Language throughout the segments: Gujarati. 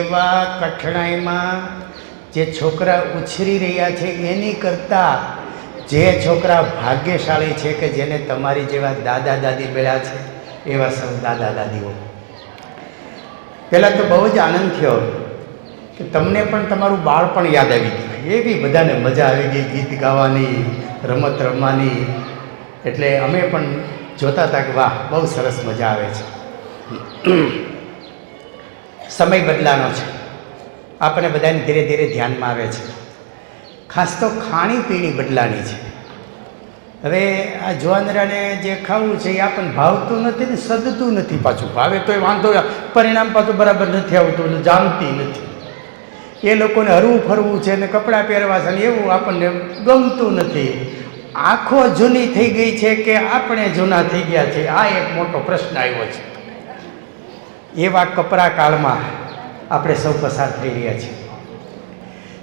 એવા કઠણાઈમાં જે છોકરા ઉછરી રહ્યા છે એની કરતાં જે છોકરા ભાગ્યશાળી છે કે જેને તમારી જેવા દાદા દાદી મળ્યા છે એવા સૌ દાદા દાદીઓ. પહેલાં તો બહુ જ આનંદ થયો કે તમને પણ તમારું બાળપણ યાદ આવી ગયું. એવી બધાને મજા આવી ગઈ ગીત ગાવાની, રમત રમવાની. એટલે અમે પણ જોતા હતા કે વાહ, બહુ સરસ મજા આવે છે. સમય બદલાનો છે, આપણે બધાને ધીરે ધીરે ધ્યાનમાં આવે છે. ખાસ તો ખાણીપીણી બદલાની છે. હવે આ જુવાનરાને જે ખાવું છે એ આપણને ભાવતું નથી ને સદતું નથી. પાછું ભાવે તો એ વાંધો, પરિણામ પાછું બરાબર નથી આવતું, એટલે જામતી નથી. એ લોકોને હરવું ફરવું છે ને કપડાં પહેરવા છે ને એવું આપણને ગમતું નથી. આંખો જૂની થઈ ગઈ છે કે આપણે જૂના થઈ ગયા છે, આ એક મોટો પ્રશ્ન આવ્યો છે. એવા કપરા કાળમાં આપણે સૌ પસાર થઈ રહ્યા છીએ.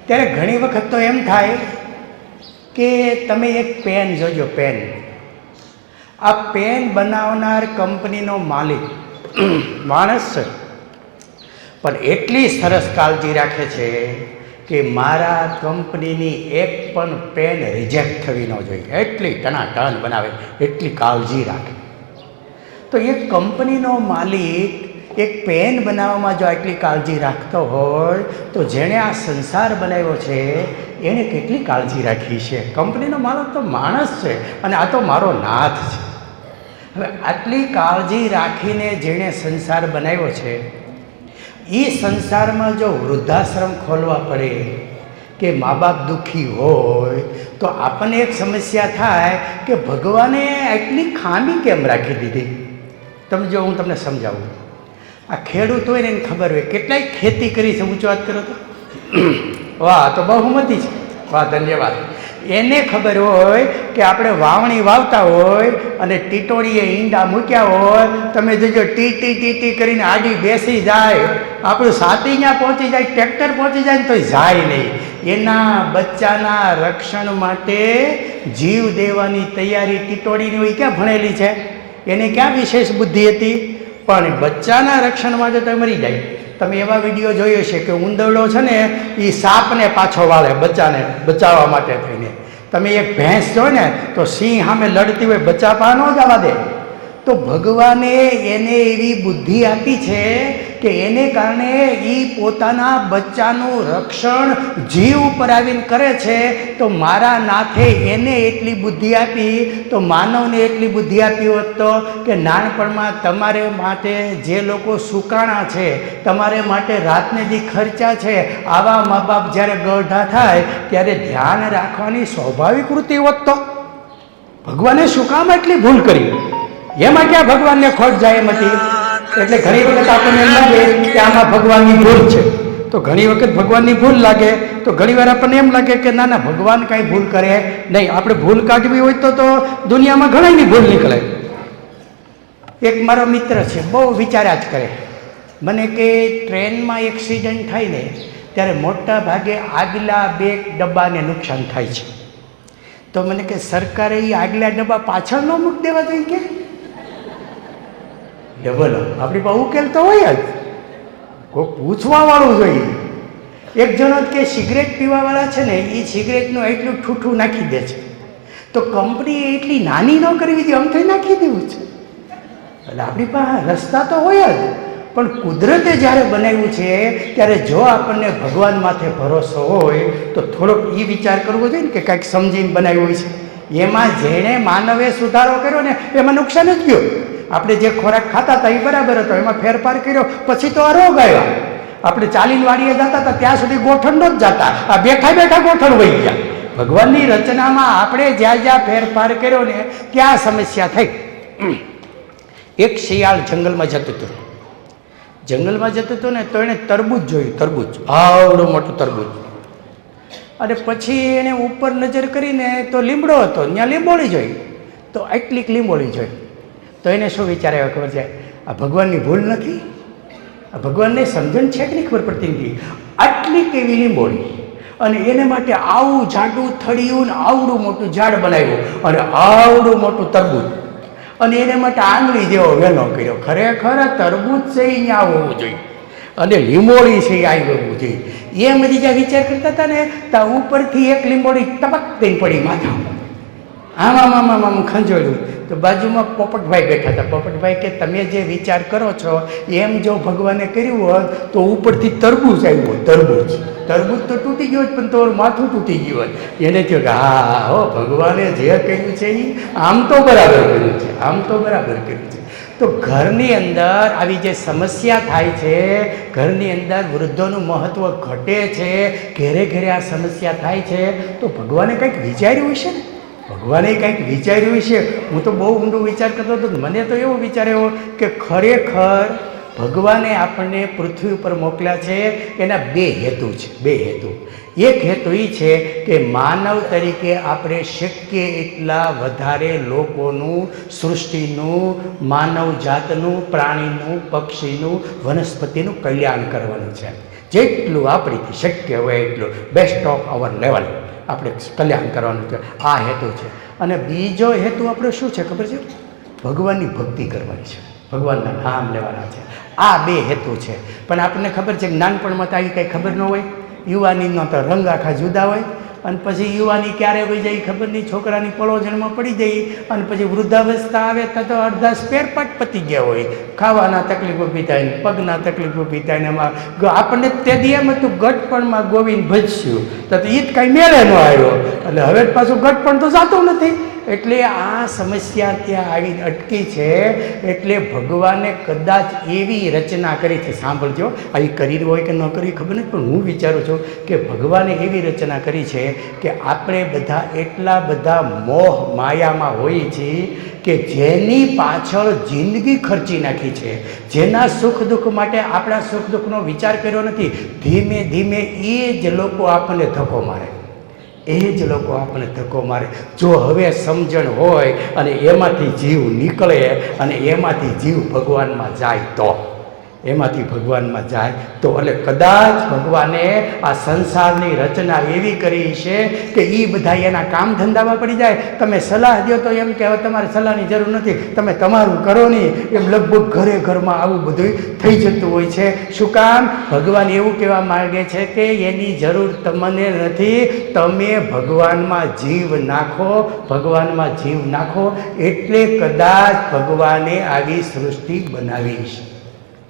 ત્યારે ઘણી વખત તો એમ થાય કે તમે એક પેન જોજો, પેન. આ પેન બનાવનાર કંપનીનો માલિક માણસ છે, પણ એટલી સરસ કાળજી રાખે છે કે મારા કંપનીની એક પણ પેન રિજેક્ટ થવી ન જોઈએ. એટલી ટનાટન બનાવે, એટલી કાળજી રાખે. તો એક કંપનીનો માલિક એક પેન બનાવવામાં જો આટલી કાળજી રાખતો હોય તો જેણે આ સંસાર બનાવ્યો છે એણે કેટલી કાળજી રાખી છે. કંપનીનો માલિક તો માણસ છે અને આ તો મારો નાથ છે. હવે આટલી કાળજી રાખીને જેણે સંસાર બનાવ્યો છે એ સંસારમાં જો વૃદ્ધાશ્રમ ખોલવા પડે કે મા બાપ દુઃખી હોય તો આપણને એક સમસ્યા થાય કે ભગવાને આટલી ખામી કેમ રાખી દીધી. તમે જો હું તમને સમજાવું. આ ખેડૂત હોય ને એને ખબર હોય કેટલાય ખેતી કરી છે. ઊંચો વાત કરો તો વાહ, તો બહુમતી છે. વાહ, ધન્યવાદ. એને ખબર હોય કે આપણે વાવણી વાવતા હોય અને ટીટોળીએ ઈંડા મૂક્યા હોય, તમે જોજો ટી ટી ટી ટી કરીને આડી બેસી જાય, આપણું સાથી ત્યાં પહોંચી જાય, ટ્રેક્ટર પહોંચી જાય ને તો જાય નહીં. એના બચ્ચાના રક્ષણ માટે જીવ દેવાની તૈયારી ટીટોળીની હોય. ક્યાં ભણેલી છે? એને ક્યાં વિશેષ બુદ્ધિ હતી? પણ બચ્ચાના રક્ષણ માટે તો મરી જાય. તમે એવા વિડીયો જોયો છે કે ઉંદરડો છે ને એ સાપને પાછો વાળે બચ્ચાને બચાવવા માટે થઈને. તમે એક ભેંસ જો ને તો સિંહ સામે લડતી હોય બચ્ચા પા ન જવા દે. તો ભગવાને એને એવી બુદ્ધિ આપી છે કે એને કારણે એ પોતાના બચ્ચાનું રક્ષણ જીવ ઉપર આવીને કરે છે. તો મારા નાથે એને એટલી બુદ્ધિ આપી તો માનવને એટલી બુદ્ધિ આપી હોત તો કે નાનપણમાં તમારે માટે જે લોકો સુકાણા છે, તમારે માટે રાતને દી ખર્ચા છે, આવા મા બાપ જ્યારે ગઢા થાય ત્યારે ધ્યાન રાખવાની સ્વાભાવિક વૃત્તિ હોત તો ભગવાને શું કામ એટલી ભૂલ કરી? એમાં ક્યાં ભગવાનને ખોટ જાય એમ હતી? એટલે ઘણી વખત આપણને એમ લાગે કે આમાં ભગવાનની ભૂલ છે. તો ઘણી વખત ભગવાનની ભૂલ લાગે તો ઘણી વાર આપણને એમ લાગે કે ના ના ભગવાન કાંઈ ભૂલ કરે નહીં. આપણે ભૂલ કાઢવી હોય તો દુનિયામાં ઘણાની ભૂલ નીકળે. એક મારો મિત્ર છે, બહુ વિચાર્યા જ કરે. મને કે ટ્રેનમાં એક્સિડન્ટ થાય ને ત્યારે મોટા ભાગે આગલા બે ડબ્બાને નુકસાન થાય છે. તો મને કે સરકારે એ આગલા ડબ્બા પાછળ ન મૂકી દેવા જોઈએ કે ડબલ આપણી પાસે ઉકેલ તો હોય જ, કોઈ પૂછવાવાળું જોઈએ. એક જણો કે સિગરેટ પીવાવાળા છે ને એ સિગરેટનું એટલું ઠૂઠું નાખી દે છે, તો કંપનીએ એટલી નાની ન કરવી જોઈએ, આમ થઈ નાખી દેવું છે. એટલે આપણી પાસે રસ્તા તો હોય જ, પણ કુદરતે જ્યારે બનાવ્યું છે ત્યારે જો આપણને ભગવાન માથે ભરોસો હોય તો થોડોક એ વિચાર કરવો જોઈએ ને કે કાંઈક સમજીને બનાવ્યું હોય છે. એમાં જેણે માનવે સુધારો કર્યો ને એમાં નુકસાન જ ગયો. આપણે જે ખોરાક ખાતા હતા એ બરાબર હતો, એમાં ફેરફાર કર્યો પછી તો આ રોગ આવ્યા. આપણે ચાલીને વાડીએ જતા હતા ત્યાં સુધી ગોઠણ ન જ જતા, આ બેઠા બેઠા ગોઠણ વહી ગયા. ભગવાનની રચનામાં આપણે જ્યાં જ્યાં ફેરફાર કર્યો ને ત્યાં સમસ્યા થઈ. એક શિયાળ જંગલમાં જતું હતું. જંગલમાં જતું હતું ને તો એણે તરબૂચ જોયું, તરબૂચ, આવડું મોટું તરબૂચ. અને પછી એણે ઉપર નજર કરીને તો લીમડો હતો, ત્યાં લીંબોળી જોઈ, તો આટલીક લીંબોળી જોઈ. તો એને શું વિચાર આવ્યો ખબર છે? આ ભગવાનની ભૂલ નથી? આ ભગવાનને સમજણ છે કે નહીં ખબર પડતી નથી? આટલી કેવી લીંબોળી અને એને માટે આવું જાડું થળિયું ને આવડું મોટું ઝાડ બનાવ્યું અને આવડું મોટું તરબૂચ, અને એને માટે આંગળી જેવો વેલો કર્યો. ખરેખર તરબૂચ છે એ અહીંયા આવવું જોઈએ અને લીંબોળી છે એ આવી હોવું જોઈએ. એમ બધી જ્યાં વિચાર કરતા હતા ને ત્યાં ઉપરથી એક લીંબોળી ટપક દઈને પડી માથા. આમ ખંજોળ્યું તો બાજુમાં પોપટભાઈ બેઠા હતા. પોપટભાઈ કે તમે જે વિચાર કરો છો એમ જો ભગવાને કર્યું હોત તો ઉપરથી તરબૂચ આવ્યું હોત. તરબૂચ તો તૂટી ગયું પણ તમારું માથું તૂટી ગયું હોત. એને થયું કે હા હો, ભગવાને જે કર્યું છે એ આમ તો બરાબર કર્યું છે, આમ તો બરાબર કર્યું છે. તો ઘરની અંદર આવી જે સમસ્યા થાય છે, ઘરની અંદર વૃદ્ધોનું મહત્ત્વ ઘટે છે, ઘેરે ઘેરે આ સમસ્યા થાય છે, તો ભગવાને કંઈક વિચાર્યું હશે ને? ભગવાને કંઈક વિચાર્યું છે. હું તો બહુ ઊંડો વિચાર કરતો હતો. મને તો એવો વિચાર આવ્યો કે ખરેખર ભગવાને આપણને પૃથ્વી ઉપર મોકલ્યા છે એના બે હેતુ છે. બે હેતુ. એક હેતુ એ છે કે માનવ તરીકે આપણે શક્ય એટલા વધારે લોકોનું, સૃષ્ટિનું, માનવ જાતનું, પ્રાણીનું, પક્ષીનું, વનસ્પતિનું કલ્યાણ કરવાનું છે. જેટલું આપણીથી શક્ય હોય એટલું બેસ્ટ ઓફ અવર લેવલ આપણે કલ્યાણ કરવાનું છે. આ હેતુ છે. અને બીજો હેતુ આપણો શું છે ખબર છે? ભગવાનની ભક્તિ કરવાની છે, ભગવાનના નામ લેવાના છે. આ બે હેતુ છે. પણ આપણને ખબર છે કે નાનપણમાં તો આવી કંઈ ખબર ન હોય. યુવાનીનો તો રંગ આખા જુદા હોય અને પછી યુવાની ક્યારે હોઈ જાય ખબર નહીં. છોકરાની પળોજણમાં પડી જાય અને પછી વૃદ્ધાવસ્થા આવે તો અડધા સ્પેર પાર્ટ પતી ગયા હોય. ખાવાના તકલીફ ઊભી થાય ને પગના તકલીફ ઊભી થાય ને એમાં આપણને તે દી એમ હતું ગટપણમાં ગોવિંદ ભજસ્યું તો એ જ કાંઈ મેળે ન આવ્યો. એટલે હવે પાછું ગટપણ તો જાતું નથી. એટલે આ સમસ્યા ત્યાં આવીને અટકી છે. એટલે ભગવાને કદાચ એવી રચના કરી છે, સાંભળજો, આવી કરી હોય કે ન કરી ખબર નથી, પણ હું વિચારું છું કે ભગવાને એવી રચના કરી છે કે આપણે બધા એટલા બધા મોહ માયામાં હોઈએ છીએ કે જેની પાછળ જિંદગી ખર્ચી નાખી છે, જેના સુખ દુઃખ માટે આપણા સુખ દુઃખનો વિચાર કર્યો નથી, ધીમે ધીમે એ જ લોકો આપણને ધક્કો મારે. એ જ લોકો આપણને ધક્કો મારે. જો હવે સમજણ હોય અને એમાંથી જીવ નીકળે અને એમાંથી જીવ ભગવાનમાં જાય તો એમાંથી ભગવાનમાં જાય તો. એટલે કદાચ ભગવાને આ સંસારની રચના એવી કરી છે કે એ બધા એના કામ ધંધામાં પડી જાય. તમે સલાહ દો તો એમ કે હવે તમારે સલાહની જરૂર નથી, તમે તમારું કરો નહીં, એમ લગભગ ઘરે ઘરમાં આવું બધું થઈ જતું હોય છે. શું કામ? ભગવાન એવું કહેવા માગે છે કે એની જરૂર તમને નથી, તમે ભગવાનમાં જીવ નાખો, ભગવાનમાં જીવ નાખો. એટલે કદાચ ભગવાને આવી સૃષ્ટિ બનાવી છે.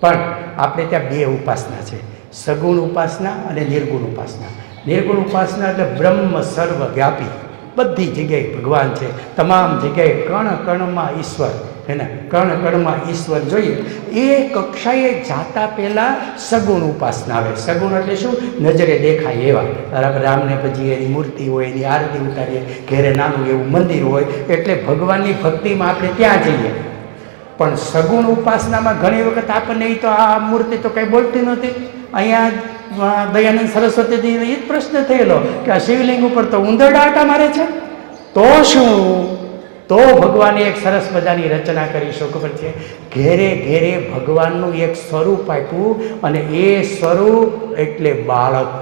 પણ આપણે ત્યાં બે ઉપાસના છે, સગુણ ઉપાસના અને નિર્ગુણ ઉપાસના. નિર્ગુણ ઉપાસના એટલે બ્રહ્મ સર્વવ્યાપી, બધી જગ્યાએ ભગવાન છે, તમામ જગ્યાએ કણ કણમાં ઈશ્વર. એને કણ કણમાં ઈશ્વર જોઈએ એ કક્ષાએ જાતા પહેલાં સગુણ ઉપાસના આવે. સગુણ એટલે શું? નજરે દેખાય એવા. બરાબર, રામને પછી એની મૂર્તિ હોય, એની આરતી ઉતારીએ, ઘેરે નાનું એવું મંદિર હોય, એટલે ભગવાનની ભક્તિમાં આપણે ત્યાં જઈએ. પણ સગુણ ઉપાસનામાં ઘણી વખત આપણને એ તો આ મૂર્તિ તો કંઈ બોલતી નહોતી. અહીંયા દયાનંદ સરસ્વતીજી એ જ પ્રશ્ન થયેલો કે આ શિવલિંગ ઉપર તો ઉંદરડા આટા મારે છે, તો શું? તો ભગવાને એક સરસ મજાની રચના કરી. શું ખબર છે? ઘેરે ઘેરે ભગવાનનું એક સ્વરૂપ આપ્યું, અને એ સ્વરૂપ એટલે બાળક.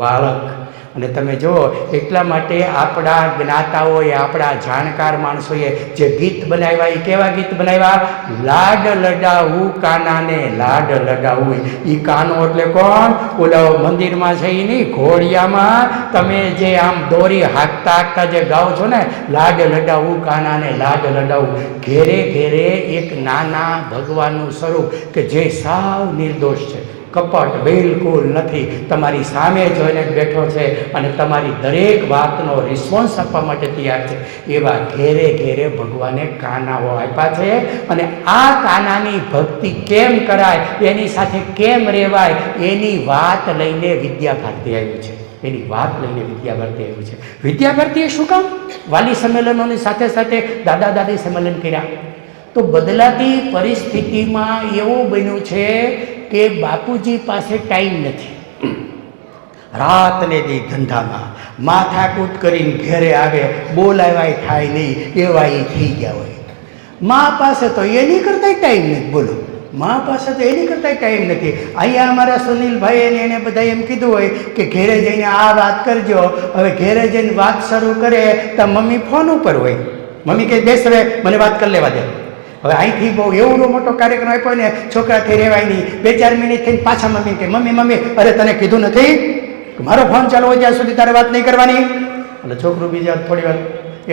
બાળક. અને તમે જુઓ, એટલા માટે આપણા જ્ઞાતાઓએ, આપણા જાણકાર માણસોએ જે ગીત બનાવ્યા, એ કેવા ગીત બનાવ્યા? લાડ લડાવું કાનાને લાડ લડાવું. એ કાનો એટલે કોણ? ઓલો મંદિરમાં છે એ નહીં, ઘોડિયામાં તમે જે આમ દોરી હાંકતા હાંકતા જે ગાઓ છો ને, લાડ લડાવું કાનાને લાડ લડાવું. ઘેરે ઘેરે એક નાના ભગવાનનું સ્વરૂપ કે જે સાવ નિર્દોષ છે, કપટ બિલકુલ નથી, તમારી સામે જોઈને બેઠો છે અને તમારી દરેક વાતનો રિસ્પોન્સ આપવા માટે તૈયાર છે. એવા ઘેરે ઘેરે ભગવાને કાનાઓ આપ્યા છે. અને આ કાનાની ભક્તિ કેમ કરાય, એની સાથે કેમ રહેવાય, એની વાત લઈને વિદ્યાભારતી આવ્યું છે. એની વાત લઈને વિદ્યાભારતી આવ્યું છે. વિદ્યાભારતીએ શું કામ વાલી સંમેલનોની સાથે સાથે દાદા દાદી સંમેલન કર્યા? તો બદલાતી પરિસ્થિતિમાં એવું બન્યું છે કે બાપુજી પાસે ટાઈમ નથી. રાતને દી ધંધામાં માથાકૂટ કરીને ઘેરે આવે, બોલાવાય થાય નહીં, એવા એ થઈ ગયા હોય. મા પાસે તો એની કરતાંય ટાઈમ નથી. બોલો, મા પાસે તો એની કરતાંય ટાઈમ નથી. અહીંયા અમારા સુનિલભાઈ એને બધા એમ કીધું હોય કે ઘેરે જઈને આ વાત કરજો. હવે ઘેરે જઈને વાત શરૂ કરે તો મમ્મી ફોન ઉપર હોય. મમ્મી કે બેસ રે, મને વાત કરી લેવા દે. હવે અહીંથી બહુ એવડો મોટો કાર્યક્રમ આપ્યો ને, છોકરાથી રહેવાય નહીં. 2-4 મિનિટ થઈને પાછા મમ્મી કે મમ્મી અરે તને કીધું નથી મારો ફોન ચાલુ હોય ત્યાં સુધી તારે વાત નહીં કરવાની? એટલે છોકરું બીજા થોડી વાર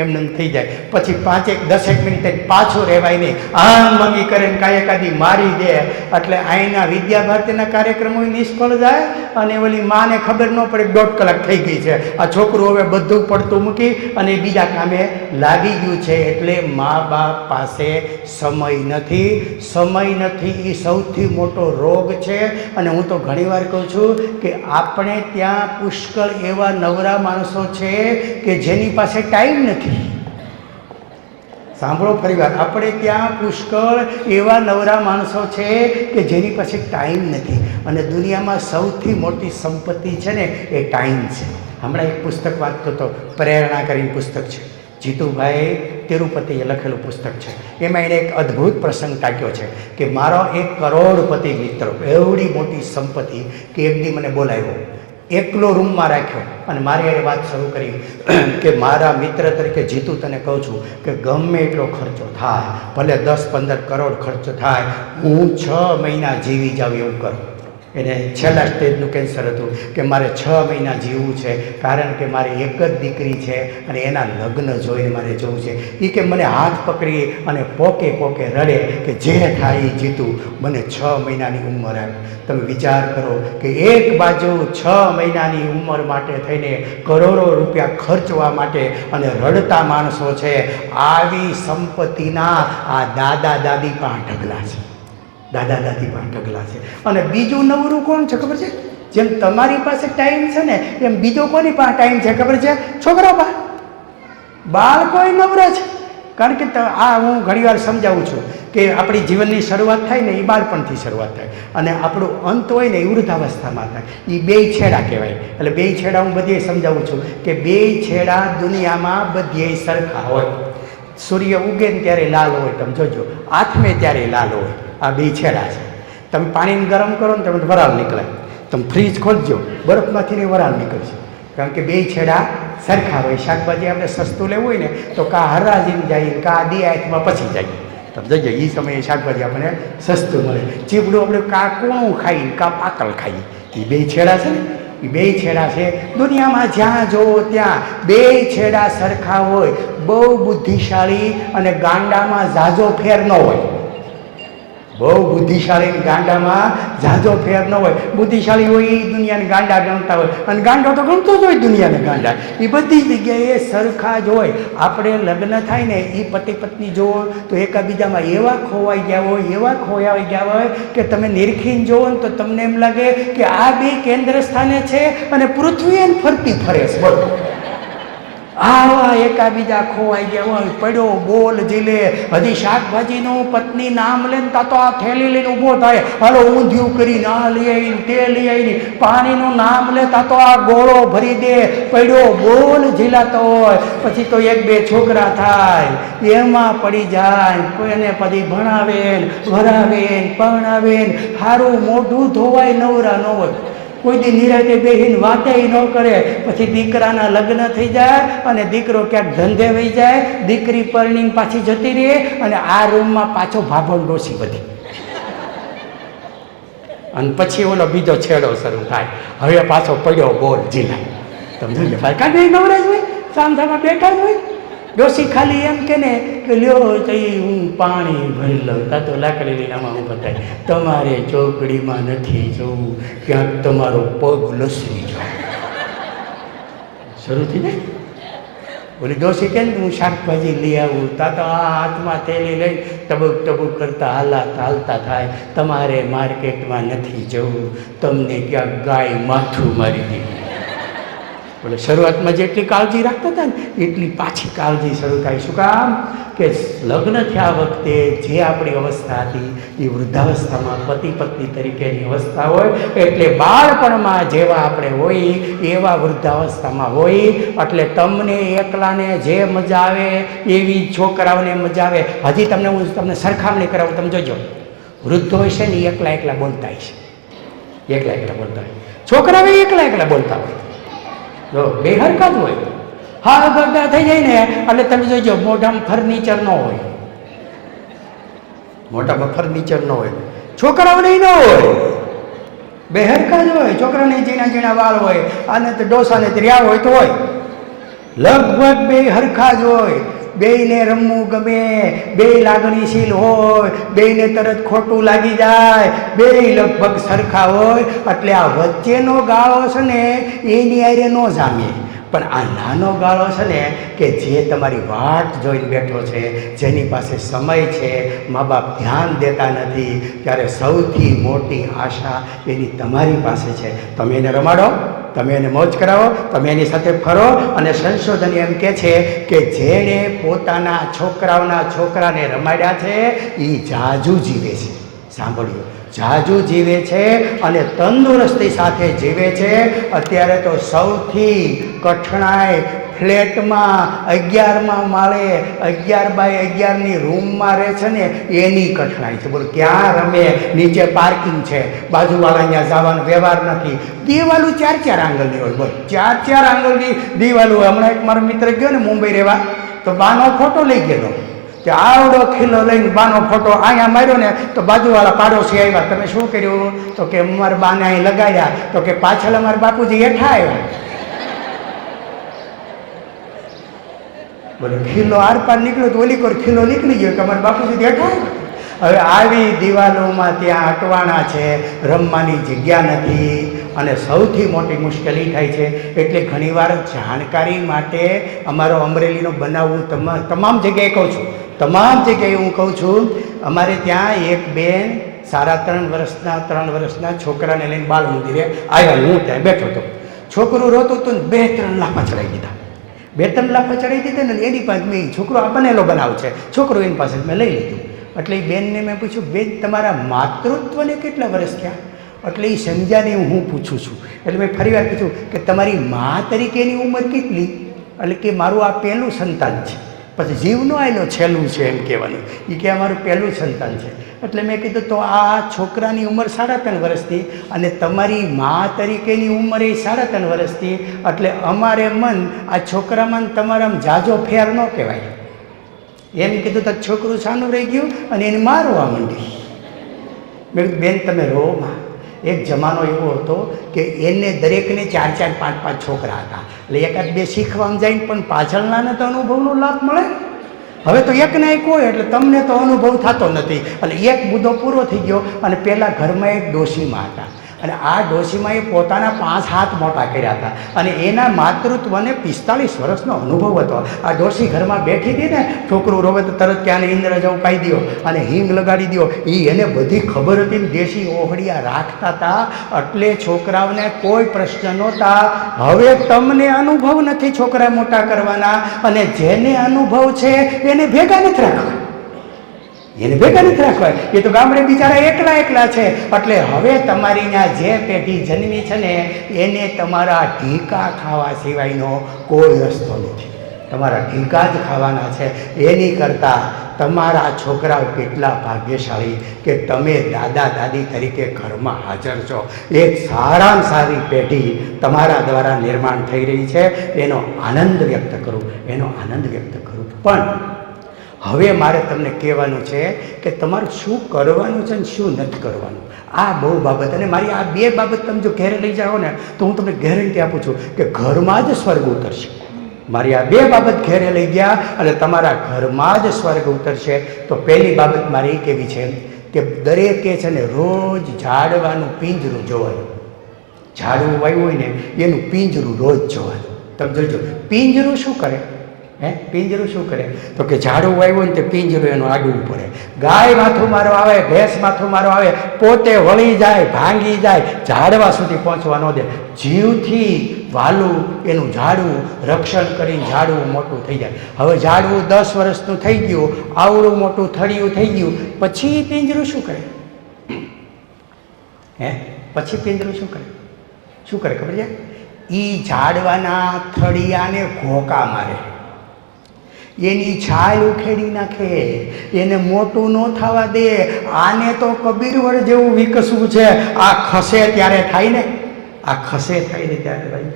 એમને થઈ જાય. પછી 5-10 મિનિટ પાછું રહેવાય નહીં. આમ મમ્મી કરે ને કાંઈ એકાદી મારી દે. એટલે અહીંના વિદ્યાભારતીના કાર્યક્રમો નિષ્ફળ જાય, અને ઓલી માને ખબર ન પડે 1.5 કલાક થઈ ગઈ છે. આ છોકરું હવે બધું પડતું મૂકી અને બીજા કામે લાગી ગયું છે. એટલે મા બાપ પાસે સમય નથી. સમય નથી એ સૌથી મોટો રોગ છે. અને હું તો ઘણીવાર કહું છું કે આપણે ત્યાં પુષ્કળ એવા નવરા માણસો છે કે જેની પાસે ટાઈમ નથી. સાંભળો ફરીવાર, આપણે ત્યાં પુષ્કળ એવા નવરા માણસો છે કે જેની પાસે ટાઈમ નથી. અને દુનિયામાં સૌથી મોટી સંપત્તિ છે ને એ ટાઈમ છે. હમણાં એક પુસ્તક વાંચતો હતો, પ્રેરણા કરીને પુસ્તક છે, જીતુભાઈ તિરુપતિએ લખેલું પુસ્તક છે. એમાં એને એક અદ્ભુત પ્રસંગ ટાંક્યો છે કે મારો 1 કરોડપતિ મિત્ર, એવડી મોટી સંપત્તિ કે એક દી મને બોલાવ્યો, એકલો રૂમમાં રાખ્યો અને મારી એ વાત શરૂ કરી કે મારા મિત્ર તરીકે જીતુ, તને કહું છું કે ગમે એટલો ખર્ચો થાય, ભલે 10-15 કરોડ ખર્ચ થાય, હું 6 મહિના જીવી જાઉં એવું કરું. એને છેલ્લા સ્ટેજનું કેન્સર હતું કે મારે 6 મહિના જીવવું છે, કારણ કે મારી એક જ દીકરી છે અને એના લગ્ન જોઈને મારે જવું છે. એ કે મને હાથ પકડી અને પોકે પોકે રડે કે જે થાય એ જીતું, મને 6 મહિનાની ઉંમર આવી. તમે વિચાર કરો કે એક બાજુ 6 મહિનાની ઉંમર માટે થઈને કરોડો રૂપિયા ખર્ચવા માટે અને રડતા માણસો છે. આવી સંપત્તિના આ દાદા દાદી પણ ઢગલા છે. દાદા દાદી પણ ઢગલા છે. અને બીજું નવરું કોણ છે ખબર છે? જેમ તમારી પાસે ટાઈમ છે ને, એમ બીજો કોની પાસે ટાઈમ છે ખબર છે? છોકરા પાસે. બાળકો એ નવરા છે. કારણ કે આ હું ઘણીવાર સમજાવું છું કે આપણી જીવનની શરૂઆત થાય ને એ બાળપણથી શરૂઆત થાય, અને આપણું અંત હોય ને એ વૃદ્ધાવસ્થામાં થાય. એ 2 છેડા કહેવાય. એટલે 2 છેડા હું બધે સમજાવું છું કે 2 છેડા દુનિયામાં બધે સરખા હોય. સૂર્ય ઉગે ને ત્યારે લાલ હોય, તમે જોજો, આથમે ત્યારે લાલ હોય. આ 2 છેડા છે. તમે પાણીને ગરમ કરો ને તમે વરાળ નીકળે. તમે ફ્રીજ ખોલજો, બરફમાંથી વરાળ નીકળશે. કારણ કે બે છેડા સરખા હોય. શાકભાજી આપણે સસ્તું લેવું હોય ને તો કાં હરાજીને જાય, કાં દિયાતમાં પછી જાય. તમે જજો, એ સમયે શાકભાજી આપણને સસ્તું મળે. ચીપડું આપણે કાં કોણું ખાઈએ, કાં પાકળ ખાઈએ. એ બે છેડા છે ને, એ બે છેડા છે. દુનિયામાં જ્યાં જોવો ત્યાં બે છેડા સરખા હોય. બહુ બુદ્ધિશાળી અને ગાંડામાં ઝાઝો ફેર ન હોય. બહુ બુદ્ધિશાળી ગાંડામાં ઝાઝો ફેર ન હોય. બુદ્ધિશાળી હોય એ દુનિયાને ગાંડા ગણતા હોય, અને ગાંડો તો ગણતો જ હોય દુનિયાને ગાંડા. એ બધી જગ્યાએ સરખા જ હોય. આપણે લગ્ન થાય ને એ પતિ પત્ની જુઓ તો એકાબીજામાં એવા ખોવાઈ ગયા હોય, એવા ખોવાઈ ગયા હોય કે તમે નિરખીને જુઓ ને તો તમને એમ લાગે કે આ બે કેન્દ્ર સ્થાને છે અને પૃથ્વી એને ફરતી ફરે છે. બોલો, આવા એકાબીજા ખોવાઈ ગયા હોય. પડ્યો બોલ જીલે. હજી શાકભાજીનું પત્ની નામ લે ને તો આ થેલી લઈને ઊભો થાય. હાલો ઊંધિયું કરીને આ લઈ આવીને તે લઈ આવીને, પાણીનું નામ લેતા તો આ ગોળો ભરી દે. પડ્યો બોલ ઝીલાતો હોય. પછી તો એક બે છોકરા થાય, એમાં પડી જાય. કોઈને પછી ભણાવે ભરાવે પરણાવે, સારું મોઢું ધોવાય નવરા ન હોય. કોઈ દી નિરાતે બેહીને વાતે ન કરે. પછી દીકરાના લગ્ન થઈ જાય અને દીકરો ક્યાંક ધંધે વહી જાય. દીકરી પરણીને પાછી જતી રહે અને આ રૂમમાં પાછો ભાભણ ડોસી બધી. અને પછી ઓલો બીજો છેડો શરૂ થાય. હવે પાછો પડ્યો બોલ જીલાય. તમે જોઈ કાંઈ નવરાજ હોય, સામસામાં બેઠા જ હોય. ડોસી ખાલી એમ કે ને કે લ્યો તો હું પાણી ભરી લઉં. તા તો લાકડી લઈને આમાં હું બતાય, તમારે ચોકડીમાં નથી જવું, ક્યાંક તમારો પગ લસરી જાય. શરૂ થઈ જાય. બોલી ડોસી કે હું શાકભાજી લઈ આવું. તા તો આ હાથમાં થેલી લઈ ટબુક ટબુક કરતા હાલતા થાય, તમારે માર્કેટમાં નથી જવું, તમને ક્યાંક ગાય માથું મારી દીધું. બોલે શરૂઆતમાં જેટલી કાળજી રાખતા હતા ને એટલી પાછી કાળજી શરૂ થાય. શું કામ? કે લગ્ન થયા વખતે જે આપણી અવસ્થા હતી એ વૃદ્ધાવસ્થામાં પતિ પત્ની તરીકેની અવસ્થા હોય. એટલે બાળપણમાં જેવા આપણે હોય એવા વૃદ્ધાવસ્થામાં હોય. એટલે તમને એકલાને જે મજા આવે એવી છોકરાઓને મજા આવે. હજી હું તમને સરખામણી કરાવું. તમે જોજો, વૃદ્ધો હોય છે ને એકલા એકલા બોલતા હોય છે. એકલા બોલતા હોય. છોકરાઓ એકલા બોલતા હોય. જો બે હરકત હોય. હા ગરડા થઈ જાય ને એટલે તમે જોઈજો મોઢામાં ફર્નિચર ન હોય. મોઢામાં ફર્નિચર ન હોય. છોકરાઓને ન હોય. બે હરકત હોય. છોકરાને ઝીણા ઝીણા વાળ હોય અને તો ડોસાને રહ્યા હોય તો હોય. લગભગ બે હરખા જ હોય. બેયને રમવું ગમે, બે લાગણીશીલ હોય, બેયને તરત ખોટું લાગી જાય, બે લગભગ સરખા હોય. એટલે આ વચ્ચેનો ગાળો છે ને એની હારે ન જામે. પણ આ નાનો ગાળો છે ને કે જે તમારી વાટ જોઈને બેઠો છે, જેની પાસે સમય છે, મા બાપ ધ્યાન દેતા નથી, ત્યારે સૌથી મોટી આશા એની તમારી પાસે છે. તમે એને રમાડો, તમે એને મોજ કરાવો, તમે એની સાથે ફરો. અને સંશોધન એમ કહે છે કે જેણે પોતાના છોકરાને રમાડ્યા છે એ જાજુ જીવે છે. સાંભળ્યું? જાજુ જીવે છે અને તંદુરસ્તી સાથે જીવે છે. અત્યારે તો સૌથી કઠણાઈ ફ્લેટમાં 11મા માળે 11x11ની રૂમમાં રહે છે ને એની કઠણાઈ છે. બોલો ક્યાં રમે? નીચે પાર્કિંગ છે, બાજુવાળા અહીંયા જવાનો વ્યવહાર નથી. દિવાલું 4-4 આંગળની હોય. બોલ 4-4 આંગળની દિવાલું. હમણાં એક મારો મિત્ર ગયો ને મુંબઈ રહેવા, તો બાનો ફોટો લઈ ગયેલો. કે આવડો ખીલો લઈને બાનો ફોટો અહીંયા માર્યો ને તો બાજુવાળા પાડોશી આવ્યા, તમે શું કર્યું? તો કે અમારા બાને અહીં લગાડ્યા. તો કે પાછળ અમારા બાપુજી હેઠા આવ્યા. બોલે ખીલો આર પાર નીકળ્યો તો ઓલી કોર ખીલો નીકળી ગયો કે અમારા બાપુજી હેઠા આવ્યા. હવે આવી દિવાલોમાં ત્યાં અટવાણા છે, રમવાની જગ્યા નથી અને સૌથી મોટી મુશ્કેલી થાય છે. એટલે ઘણીવાર જાણકારી માટે અમારો અમરેલીનો બનાવ હું તમામ જગ્યાએ કહું છું, તમામ જગ્યાએ હું કહું છું. અમારે ત્યાં એક બેન 3 વર્ષના છોકરાને લઈને બાળ મંદિરે આવ્યા. હું ત્યાં બેઠો હતો. છોકરું રોતું હતું ને 2-3 લાફા ચડાવી દીધા. 2-3 લાફા ચડાવી દીધા ને એની પાસે મેં છોકરો આ બનેલો બનાવ છે, છોકરો એની પાસે મેં લઈ લીધું. એટલે એ બેનને મેં પૂછ્યું, બેન તમારા માતૃત્વને કેટલા વર્ષ થયા? એટલે એ સમજ્યાને હું પૂછું છું. એટલે મેં ફરી વાર પૂછ્યું કે તમારી મા તરીકેની ઉંમર કેટલી? એટલે કે મારું આ પહેલું સંતાન છે. પછી જીવનો આવેલો છેલ્લું છે એમ કહેવાનું. એ કે અમારું પહેલું સંતાન છે. એટલે મેં કીધું તો આ છોકરાની ઉંમર 3.5 વર્ષથી અને તમારી મા તરીકેની ઉંમર એ 3.5 વર્ષથી, એટલે અમારે મન આ છોકરામાં તમારામાં જાજો ફેર ન કહેવાય એમ કીધું. તો છોકરું સાનું રહી ગયું અને એને મારવા માંડી. મેં કીધું બેન તમે રો માં. એક જમાનો એવો હતો કે એને દરેકને 4-4, 5-5 છોકરા હતા. એટલે એકાદ બે શીખવામાં જાય પણ પાછળના તો અનુભવનો લાભ મળે. હવે તો એકને એક હોય એટલે તમને તો અનુભવ થતો નથી. એટલે એક મુદ્દો પૂરો થઈ ગયો. અને પહેલાં ઘરમાં એક ડોશીમાં હતા અને આ ડોશીમાએ પોતાના 5 હાથ મોટા કર્યા હતા અને એના માતૃત્વને 45 વર્ષનો અનુભવ હતો. આ ડોશી ઘરમાં બેઠી હતી ને, છોકરું રોવે તો તરત કે આને ઇન્દ્ર જવું પાઈ દો અને હિંગ લગાડી દો. એને બધી ખબર હતી ને દેશી ઓહળિયા રાખતા હતા એટલે છોકરાઓને કોઈ પ્રશ્ન નહોતા. હવે તમને અનુભવ નથી છોકરા મોટા કરવાના અને જેને અનુભવ છે એને ભેગા નથી રાખવા. એને ભેગા નથી રાખવા. એ તો ગામડે બિચારા એકલા છે. એટલે હવે તમારી ત્યાં જે પેઢી જન્મી છે ને એને તમારા ઢીકા ખાવા સિવાયનો કોઈ રસ્તો નથી. તમારા ઢીકા જ ખાવાના છે. એની કરતાં તમારા છોકરાઓ કેટલા ભાગ્યશાળી કે તમે દાદા દાદી તરીકે ઘરમાં હાજર છો. એક સારામાં સારી પેઢી તમારા દ્વારા નિર્માણ થઈ રહી છે. એનો આનંદ વ્યક્ત કરું. પણ હવે મારે તમને કહેવાનું છે કે તમારું શું કરવાનું છે ને શું નથી કરવાનું. આ બહુ બાબત. અને મારી આ 2 બાબત તમે જો ઘેરે લઈ જાઓ ને તો હું તમને ગેરંટી આપું છું કે ઘરમાં જ સ્વર્ગ ઉતરશે. મારી આ 2 બાબત ઘેરે લઈ ગયા અને તમારા ઘરમાં જ સ્વર્ગ ઉતરશે. તો પહેલી બાબત મારે એ કહેવી છે કે દરેકે છે ને રોજ ઝાડવાનું પિંજરું જોવાનું. ઝાડવું વાવ્યું હોય ને એનું પિંજરું રોજ જોવાનું. તમે જોજો પિંજરું શું કરે. પિંજરું શું કરે તો કે ઝાડું વાવ્યું ને તે પિંજરું એનું આડવું પડે. ગાય માથું મારવા આવે, ભેંસ માથું મારવા આવે, પોતે વળી જાય, ભાંગી જાય, ઝાડવા સુધી પહોંચવા ન દે. જીવથી વાલું એનું ઝાડવું રક્ષણ કરીને ઝાડવું મોટું થઈ જાય. હવે ઝાડવું 10 વર્ષનું થઈ ગયું, આવડું મોટું થળિયું થઈ ગયું, પછી પિંજરું શું કરે? પછી પિંજરું શું કરે ખબર છે? એ ઝાડવાના થળિયાને ઘોકા મારે, એની છાલ ઉખેડી નાખે, એને મોટું ન થવા દે. આને તો કબીરવડ જેવું વિકસવું છે. આ ખસે ત્યારે થાય ને, ત્યારે ભાઈ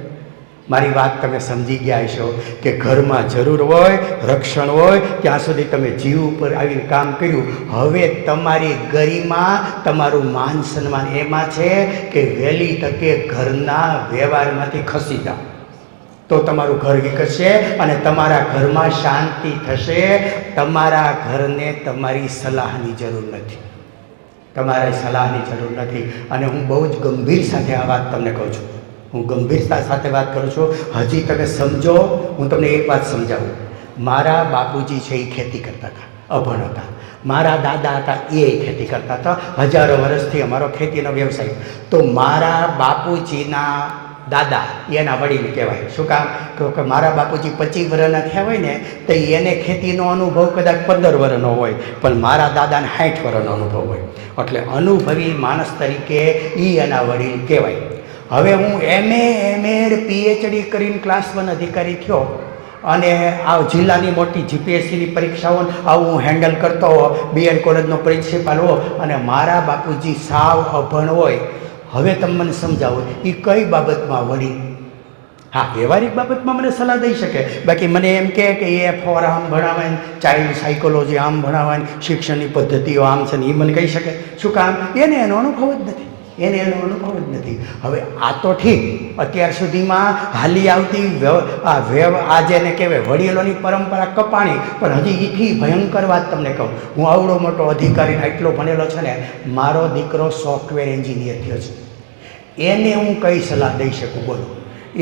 મારી વાત તમે સમજી ગયા હશો કે ઘરમાં જરૂર હોય, રક્ષણ હોય ત્યાં સુધી તમે જીવ ઉપર આવીને કામ કર્યું. હવે તમારી ગરિમા, તમારું માન સન્માન એમાં છે કે વહેલી તકે ઘરના વ્યવહારમાંથી ખસી જાઓ તો તમારું ઘર વિકસશે અને તમારા ઘરમાં શાંતિ થશે. તમારા ઘરને તમારી સલાહની જરૂર નથી. અને હું બહુ જ ગંભીર સાથે આ વાત તમને કહું છું. હું ગંભીરતા સાથે વાત કરું છું. હજી તમે સમજો. હું તમને એક વાત સમજાવું. મારા બાપુજી છે એ ખેતી કરતા હતા, અભણ હતા. મારા દાદા હતા એ ખેતી કરતા હતા. હજારો વર્ષથી અમારો ખેતીનો વ્યવસાય. તો મારા બાપુજીના દાદા એના વડીલ કહેવાય. શું કામ? કે મારા બાપુજી 25 વર્ષના થયા હોય ને તો એને ખેતીનો અનુભવ કદાચ 15 વર્ષનો હોય, પણ મારા દાદાને 60 વર્ષનો અનુભવ હોય. એટલે અનુભવી માણસ તરીકે એ એના વડીલ કહેવાય. હવે હું MA PhD કરીને ક્લાસ 1 અધિકારી થયો અને આ જિલ્લાની મોટી GPSCની પરીક્ષાઓ આવું હું હેન્ડલ કરતો હો, BEd કોલેજનો પ્રિન્સિપાલ હો અને મારા બાપુજી સાવ અભણ હોય. હવે તમે મને સમજાવો એ કઈ બાબતમાં વળી? હા, વ્યવહારિક બાબતમાં મને સલાહ દઈ શકે. બાકી મને એમ કે A4 આમ ભણાવાય, ચાઇલ્ડ સાયકોલોજી આમ ભણાવાય, શિક્ષણની પદ્ધતિઓ આમ છે ને એ મને કહી શકે. શું કામ? એને એનો અનુભવ જ નથી. હવે આ તો ઠીક, અત્યાર સુધીમાં હાલી આવતી આ જેને કહેવાય વડીલોની પરંપરા કપાણી, પણ હજી એથી ભયંકર વાત તમને કહું. હું આવડો મોટો અધિકારી એટલો ભણેલો છે ને, મારો દીકરો સોફ્ટવેર એન્જિનિયર થયો છે. એને હું કઈ સલાહ દઈ શકું બોલો?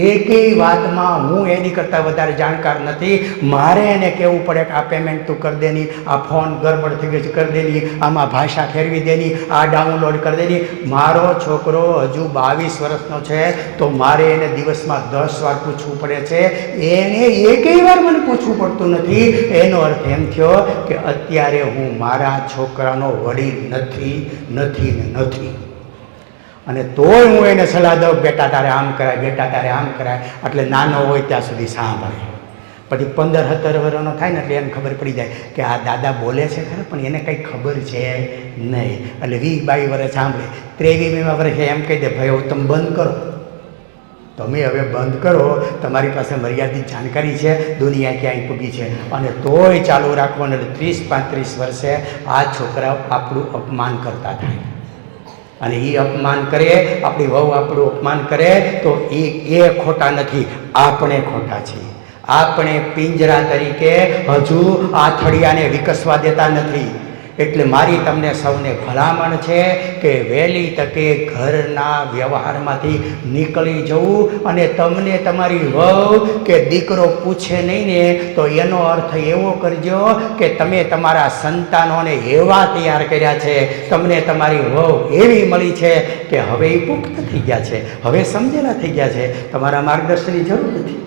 એકેય વાતમાં હું એની કરતાં વધારે જાણકાર નથી. મારે એને કહેવું પડે કે આ પેમેન્ટ તું કરી દેની, આ ફોન ગરબડ થઈ ગયો છે કરી દેની, આમાં ભાષા ફેરવી દેની, આ ડાઉનલોડ કરી દેની. મારો છોકરો હજુ 22 વર્ષનો છે તો મારે એને દિવસમાં 10 વાર પૂછવું પડે છે. એને એકેય વાર મને પૂછવું પડતું નથી. એનો અર્થ એમ થયો કે અત્યારે હું મારા છોકરાનો વડીલ નથી. અને તોય હું એને સલાહ દઉં, બેટા તારે આમ કરાય, એટલે નાનો હોય ત્યાં સુધી સાંભળે. પછી 15-17 વર્ષનો થાય ને એટલે એને ખબર પડી જાય કે આ દાદા બોલે છે ખરા પણ એને કંઈ ખબર છે નહીં. એટલે 20-22 વર્ષ સાંભળે, 23 વર્ષે એમ કહી દે ભાઈ હવે તમે બંધ કરો, તમે હવે બંધ કરો, તમારી પાસે મર્યાદિત જાણકારી છે, દુનિયા ક્યાંય પૂગી છે, અને તોય ચાલુ રાખવાનું. એટલે 30-35 વર્ષે આ છોકરાઓ આપણું અપમાન કરતા થાય, અને એ અપમાન કરે, આપણી વહુ આપણું અપમાન કરે તો એ ખોટા નથી, આપણે ખોટા છીએ. આપણે પિંજરા તરીકે હજુ આ થળિયાને વિકસવા દેતા નથી. એટલે મારી તમને સૌને ભલામણ છે કે વહેલી તકે ઘરના વ્યવહારમાંથી નીકળી જવું, અને તમને તમારી વહુ કે દીકરો પૂછે નહીં ને તો એનો અર્થ એવો કરજો કે તમે તમારા સંતાનોને એવા તૈયાર કર્યા છે, તમને તમારી વહુ એવી મળી છે કે હવે એ પુખ્ત થઈ ગયા છે, હવે સમજેલા થઈ ગયા છે, તમારા માર્ગદર્શનની જરૂર નથી.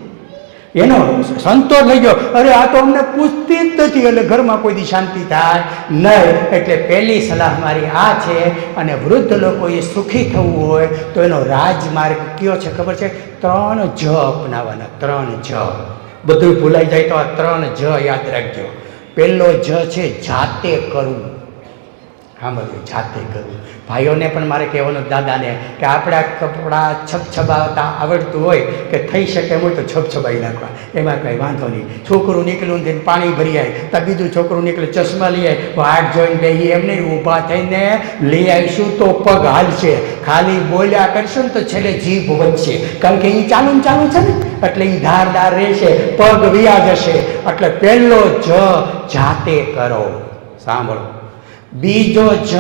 એનો સંતોષ થઈ ગયો, અરે આ તો અમને પૂછતી જ નથી, એટલે ઘરમાં કોઈ દી શાંતિ થાય નહીં. એટલે પહેલી સલાહ મારી આ છે. અને વૃદ્ધ લોકોએ સુખી થવું હોય તો એનો રાજમાર્ગ કયો છે ખબર છે? 3 જ અપનાવવાના. 3 જ. બધું ભૂલાઈ જાય તો આ 3 જ યાદ રાખજો. પહેલો જ છે જાતે કરવું. હા, બધું જાતે કરવું. ભાઈઓને પણ મારે કહેવાનું, દાદાને, કે આપણા કપડાં છબછબાવતા આવડતું હોય કે થઈ શકે એમ હોય તો છબછબાઈ નાખવા, એમાં કંઈ વાંધો નહીં. છોકરું નીકળ્યું ને પાણી ભરી આવે તો બીજું છોકરું નીકળે, ચશ્મા લઈ આવે, વાટ જોઈને બેસી એમ નહીં, ઊભા થઈને લઈ આવીશું તો પગ હાલશે. ખાલી બોલ્યા કરશું ને તો છેલ્લે જીભ વધશે, કારણ કે એ ચાલુ છે ને, એટલે એ ધારદાર રહેશે, પગ વ્યા જશે. એટલે પહેલો જ જાતે કરો. સાંભળો. બીજો જ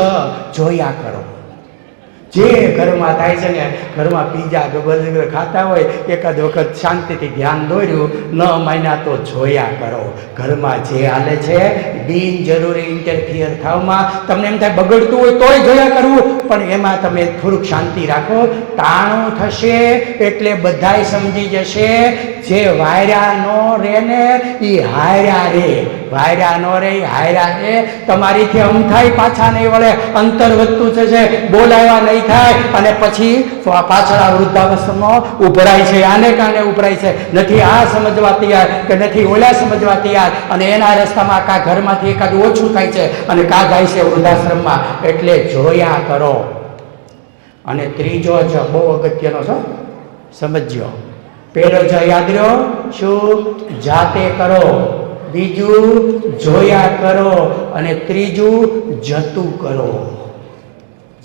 જોયા કરો. જે ઘરમાં થાય છે ને, ઘરમાં પીઝા બર્ગર ખાતા હોય, એકાદ વખત શાંતિથી ધ્યાન દોર્યું, ન માન્યા તો જોયા કરો. ઘરમાં જે હાલે છે બિનજરૂરી ઇન્ટરફિયર થવામાં તમને એમ થાય બગડતું હોય તોય જોયા કરવું, પણ એમાં તમે થોડુંક શાંતિ રાખો. ટાણું થશે એટલે બધાય સમજી જશે. જે વાયરા નો રે ને એ હાયરા રે, વાયરા નો રે હાયરા રે. તમારીથી અમથાઈ પાછા નહીં વળે, અંતર વધતું થશે, બોલાવા નહીં થાય, અને પછી પાછળ વૃદ્ધાવસ્થામાં ઉભરાય છે, આને કારણે ઉભરાય છે, નથી આ સમજવા તૈયાર કે નથી ઓલા સમજવા તૈયાર, અને એના રસ્તામાં કા ઘરમાંથી એકાદું ઓછું થાય છે અને કા જાય છે વૃદ્ધાશ્રમમાં. એટલે જોયા કરો. અને ત્રીજો જ બહુ અગત્યનો છે, સમજ્યો. પહેલો જ યાદ રહ્યો, શું? જાતે કરો. બીજું જોયા કરો, અને ત્રીજું જતું કરો.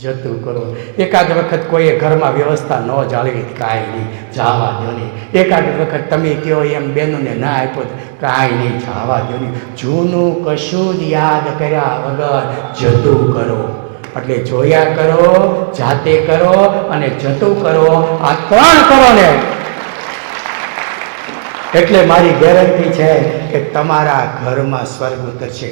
જતું કરો. એકાદ વખત કોઈએ ઘરમાં વ્યવસ્થા ન જાળવી, કાંઈ નહીં, જવા દો નહીં. એકાદ વખત તમે કહો એમ બહેનોને ના આપ્યો, કાંઈ નહીં, જવા દો નહીં. જૂનું કશું જ યાદ કર્યા વગર જતું કરો. એટલે જોયા કરો, જાતે કરો અને જતું કરો. આ 3 કરો ને એટલે મારી ગેરંટી છે કે તમારા ઘરમાં સ્વર્ગ ઉતરશે.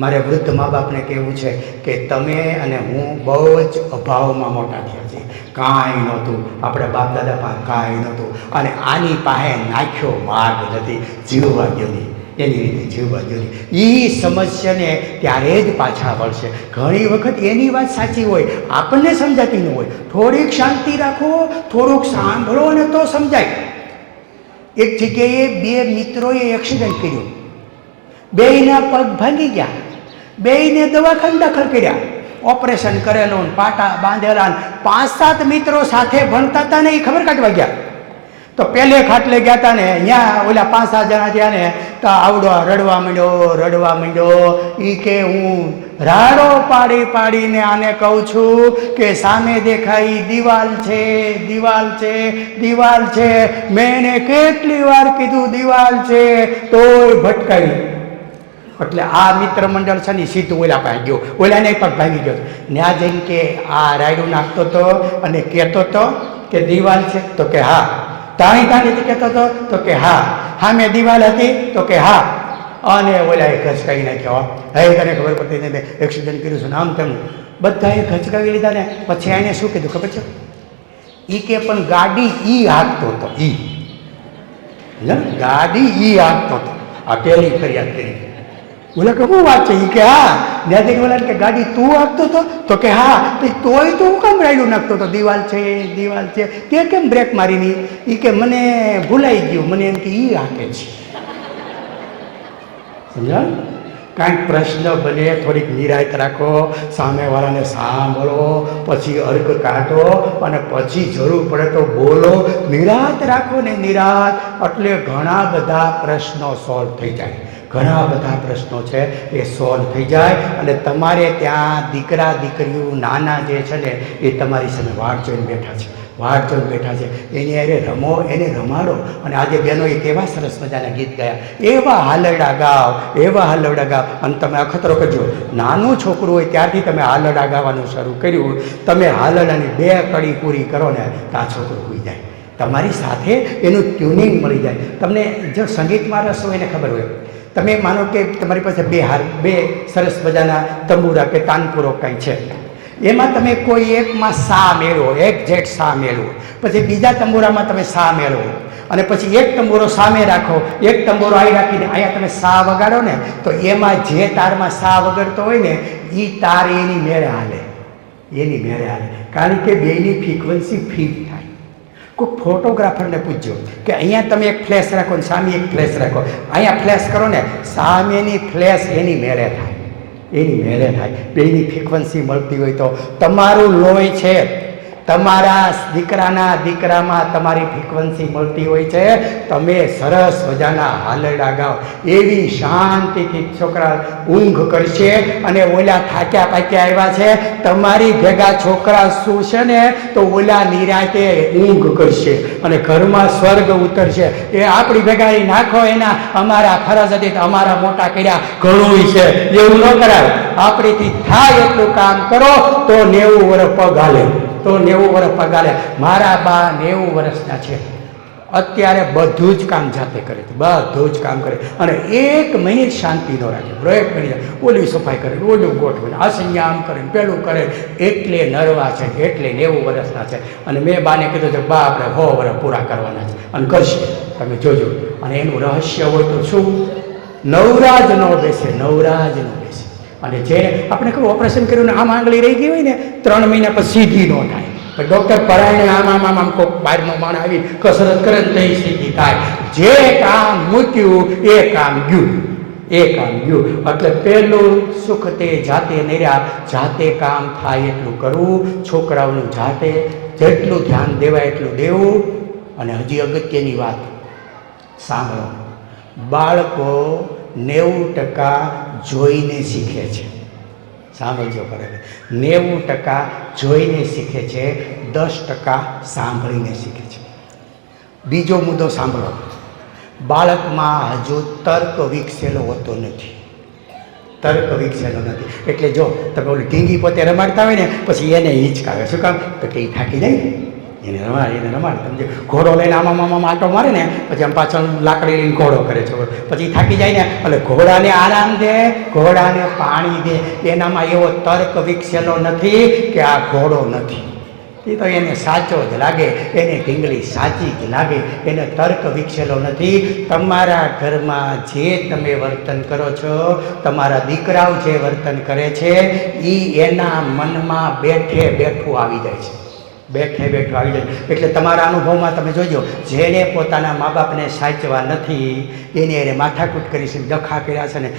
મારે વૃદ્ધ મા બાપને કહેવું છે કે તમે અને હું બહુ જ અભાવમાં મોટા થયા છીએ. કાંઈ નહોતું, આપણે બાપ દાદા પાસે કાંઈ નહોતું, અને આની પાસે નાખ્યો માર્ગ નથી, જીવવા ગયો નહીં, એની રીતે જીવવા ગયો નહીં. એ સમસ્યાને ત્યારે જ પાછા વળશે. ઘણી વખત એની વાત સાચી હોય, આપણને સમજાતી ન હોય. થોડીક શાંતિ રાખો, થોડુંક સાંભળો ને તો સમજાય. એક જગ્યાએ 2 મિત્રોએ એક્સિડન્ટ કર્યું, બેયના પગ ભાંગી ગયા, બેયને દવાખાને દાખલ કર્યા, ઓપરેશન કરેલું, પાટા બાંધેલા. 5-7 મિત્રો સાથે ભણતા હતા ને એ ખબર કાઢવા ગયા. તો પહેલે ખાટલે ગયા હતા ને, અહીંયા ઓલા 5-7 જણા થયા ને તો આવડો રડવા માંડ્યો. એ કે હું રાડો પાડીને આને કહું છું કે સામે દેખાઈ દિવાલ છે. મેં એને કેટલી વાર કીધું દિવાલ છે, તોય ભટકાવી. એટલે આ મિત્ર મંડળ છે ને સીધું ઓલા પાસે ગયો, ઓલાને પગ ભાગી ગયો. ત્યાં જઈને કે આ રાયડું નાખતો હતો અને કહેતો હતો કે દિવાલ છે, તો કે હા. તાણી કહેતો હતો, તો કે હા. હા મેં દિવાલ હતી, તો કે હા. અને ઓલાએ ખચકાવી નાખ્યો. હવે તને ખબર પડતી નથી એક્સિડન્ટ કર્યું છે ને આમ તેમ બધાએ ખચકાવી લીધા ને. પછી એને શું કીધું ખબર છે? એ કે પણ ગાડી ઈ હાંકતો હતો, ગાડી ઈ હાંકતો હતો. આ પહેલી ફરિયાદ કરી. બોલે કે શું વાત છે? એ કે હા. ત્યાંથી બોલા કે ગાડી તું હાંકતો હતો, તો કે હા. તોય તો હું કામ રાયડું નાખતો હતો, દિવાલ છે, તે કેમ બ્રેક મારી નહીં? એ કે મને ભૂલાઈ ગયું, મને એમ કે ઈ હાંકે છે. સમજાય? કાંઈક પ્રશ્ન બને થોડીક નિરાયત રાખો, સામેવાળાને સાંભળો, પછી અર્ક કાઢો અને પછી જરૂર પડે તો બોલો. નિરાત રાખો ને નિરાત, એટલે ઘણા બધા પ્રશ્નો સોલ્વ થઈ જાય. ઘણા બધા પ્રશ્નો છે એ સોલ્વ થઈ જાય. અને તમારે ત્યાં દીકરા દીકરીઓ નાના જે છે ને એ તમારી સામે વાટ જોઈને બેઠા છે, વાટ જોઈને બેઠા છે. એની અરે રમો, એને રમાડો. અને આજે બહેનોએ કેવા સરસ મજાના ગીત ગાયા, એવા હાલરડા ગાઓ, એવા હાલરડા ગાઓ. અને તમે અખતરો કરજો, નાનું છોકરું હોય ત્યારથી તમે હાલરડા ગાવાનું શરૂ કર્યું, તમે હાલરડાની 2 કડી પૂરી કરો ને તો આ છોકરું હોઈ જાય. તમારી સાથે એનું ટ્યુનિંગ મળી જાય. તમને જો સંગીતમાં રસ હોય એને ખબર હોય, તમે માનો કે તમારી પાસે 2 સરસ મજાના તંબુરા કે તાનપુરો કંઈ છે, એમાં તમે કોઈ એકમાં સા મેળવો, એક્ઝેક્ટ સા મેળવો, પછી બીજા તંબુરામાં તમે સા મેળવો, અને પછી એક તંબુરો સામે રાખો, એક તંબુરો અહીં રાખીને અહીંયા તમે સા વગાડો ને, તો એમાં જે તારમાં સા વગાડતો હોય ને એ તાર એની મેળે હાલે, એની મેળે હાલે. કારણ કે બેની ફ્રીક્વન્સી ફિટ થાય. કોઈ ફોટોગ્રાફરને પૂછજો કે અહીંયા તમે એક ફ્લેશ રાખો ને સામે એક ફ્લેશ રાખો, અહીંયા ફ્લેશ કરો ને સામેની ફ્લેશ એની મેળે થાય, એની મેળે થાય. બેની ફ્રીક્વન્સી મળતી હોય તો તમારું લોહી છે, તમારા દીકરામાં તમારી ફ્રીક્વન્સી મળતી હોય છે. તમે સરસ મજાના હાલરડા ગાઓ, એવી શાંતિથી છોકરા ઊંઘ કરશે. અને ઓલા થાક્યા પાક્યા આવ્યા છે, તમારી ભેગા છોકરા શું છે ને તો ઓલા નિરાતે ઊંઘ કરશે અને ઘરમાં સ્વર્ગ ઉતરશે. એ આપણી ભેગા નાખો એના અમારા ફરજ હતી, અમારા મોટા કર્યા ઘણું છે, એવું ન કરાય. આપણીથી થાય એટલું કામ કરો તો 90 વર્ષ પગ હાલે, તો 90 વર્ષ પગારે. મારા બા 90 વર્ષના છે, અત્યારે બધું જ કામ જાતે કરે છે, બધું જ કામ કરે. અને 1 મિનિટ શાંતિ ન રાખે, બ્રેક કરી જાય, ઓલી સફાઈ કરે, ઓલું ગોઠવે, આ સંજ્ઞા આમ કરે, પેલું કરે. એટલે નરવા છે, એટલે 90 વર્ષના છે. અને મેં બાને કીધું છે બા આપણે 100 વર્ષ પૂરા કરવાના છે અને કરશે, તમે જોજો. અને એનું રહસ્ય હોય તો શું? નવરાજ ન બેસે, નવરાજ ન બેસે. અને જે આપણે કહું ઓપરેશન કર્યું ને આમ આંગળી રહી ગઈ હોય ને 3 મહિના પછી સીધી ન થાય, પણ ડૉક્ટર પરાયણે આમ કોઈક બહારનો માણ આવી કસરત કરે ને તો સીધી થાય. જે કામ મૂક્યું એ કામ ગયું, એ કામ ગયું. એટલે પહેલું સુખ તે જાતે નિર્યા, જાતે કામ થાય એટલું કરવું, છોકરાઓનું જાતે જેટલું ધ્યાન દેવાય એટલું દેવું. અને હજી અગત્યની વાત સાંભળો, બાળકો 90% જોઈને શીખે છે. સાંભળજો બરાબર, 90% જોઈને શીખે છે, 10% સાંભળીને શીખે છે. બીજો મુદ્દો સાંભળો, બાળકમાં હજુ તર્ક વિકસેલો હોતો નથી, તર્ક વિકસેલો નથી. એટલે જો તમે ઓલી ઢીંગી પોતે રમાડતા હોય ને પછી એને હિંચકાવે, શું કામ? તો કે થાકી જાય, એને રમાડે. સમજે, ઘોડો લઈને આમાં આંટો મારે ને પછી આમ પાછળ લાકડી લઈને ઘોડો કરે છે, પછી થાકી જાય ને એટલે ઘોડાને આરામ દે, ઘોડાને પાણી દે. એનામાં એવો તર્ક વિકસેલો નથી કે આ ઘોડો નથી, એ તો એને સાચો જ લાગે, એને ઢીંગલી સાચી જ લાગે, એને તર્ક વિકસેલો નથી. તમારા ઘરમાં જે તમે વર્તન કરો છો, તમારા દીકરાઓ જે વર્તન કરે છે એ એના મનમાં બેઠે બેઠું આવી જાય છે, બેઠે બેઠું આવી જાય. એટલે તમારા અનુભવમાં તમે જોજો, જેને પોતાના મા બાપને સાચવા નથી એની એને માથાકૂટ કરી છે, ડખા કર્યા છે ને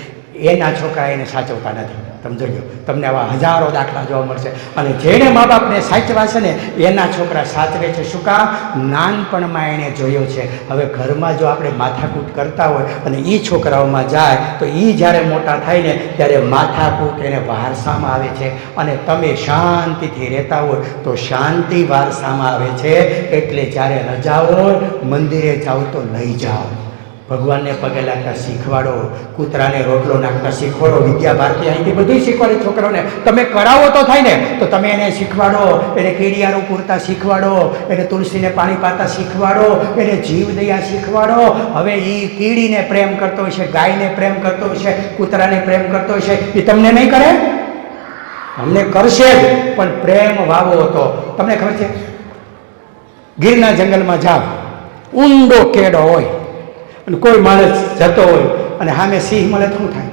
એના છોકરા એને સાચવતા નથી. તમે જોજો, તમને આવા હજારો દાખલા જોવા મળશે. અને જેને મા બાપને સાચવા છે ને એના છોકરા સાચવે છે. શું કામ? નાનપણમાં એણે જોયો છે. હવે ઘરમાં જો આપણે માથાકૂટ કરતા હોય અને એ છોકરાઓમાં જાય તો એ જ્યારે મોટા થાય ને ત્યારે માથાકૂટ એને વારસામાં આવે છે. અને તમે શાંતિથી રહેતા હોય તો શાંતિ વારસામાં આવે છે. એટલે જ્યારે રજા હોય મંદિરે જાઓ તો લઈ જાઓ, ભગવાનને પગે લાગતા શીખવાડો, કૂતરાને રોટલો નાખતા શીખવાડો. વિદ્યા ભારતી અહીંથી બધું શીખવાડે છોકરાઓને. તમે કરાવો તો થાય ને, તો તમે એને શીખવાડો, એને કેડિયારું પૂરતા શીખવાડો, એને તુલસીને પાણી પાતા શીખવાડો, એને જીવદયા શીખવાડો. હવે એ કીડીને પ્રેમ કરતો હોય છે, ગાયને પ્રેમ કરતો હોય છે, કૂતરાને પ્રેમ કરતો હોય છે, એ તમને નહીં કરે? અમને કરશે જ, પણ પ્રેમ વાવો હતો. તમને ખબર છે, ગીરના જંગલમાં જાઓ, ઊંડો કેડો હોય અને કોઈ માણસ જતો હોય અને સામે સિંહ મળે શું થાય?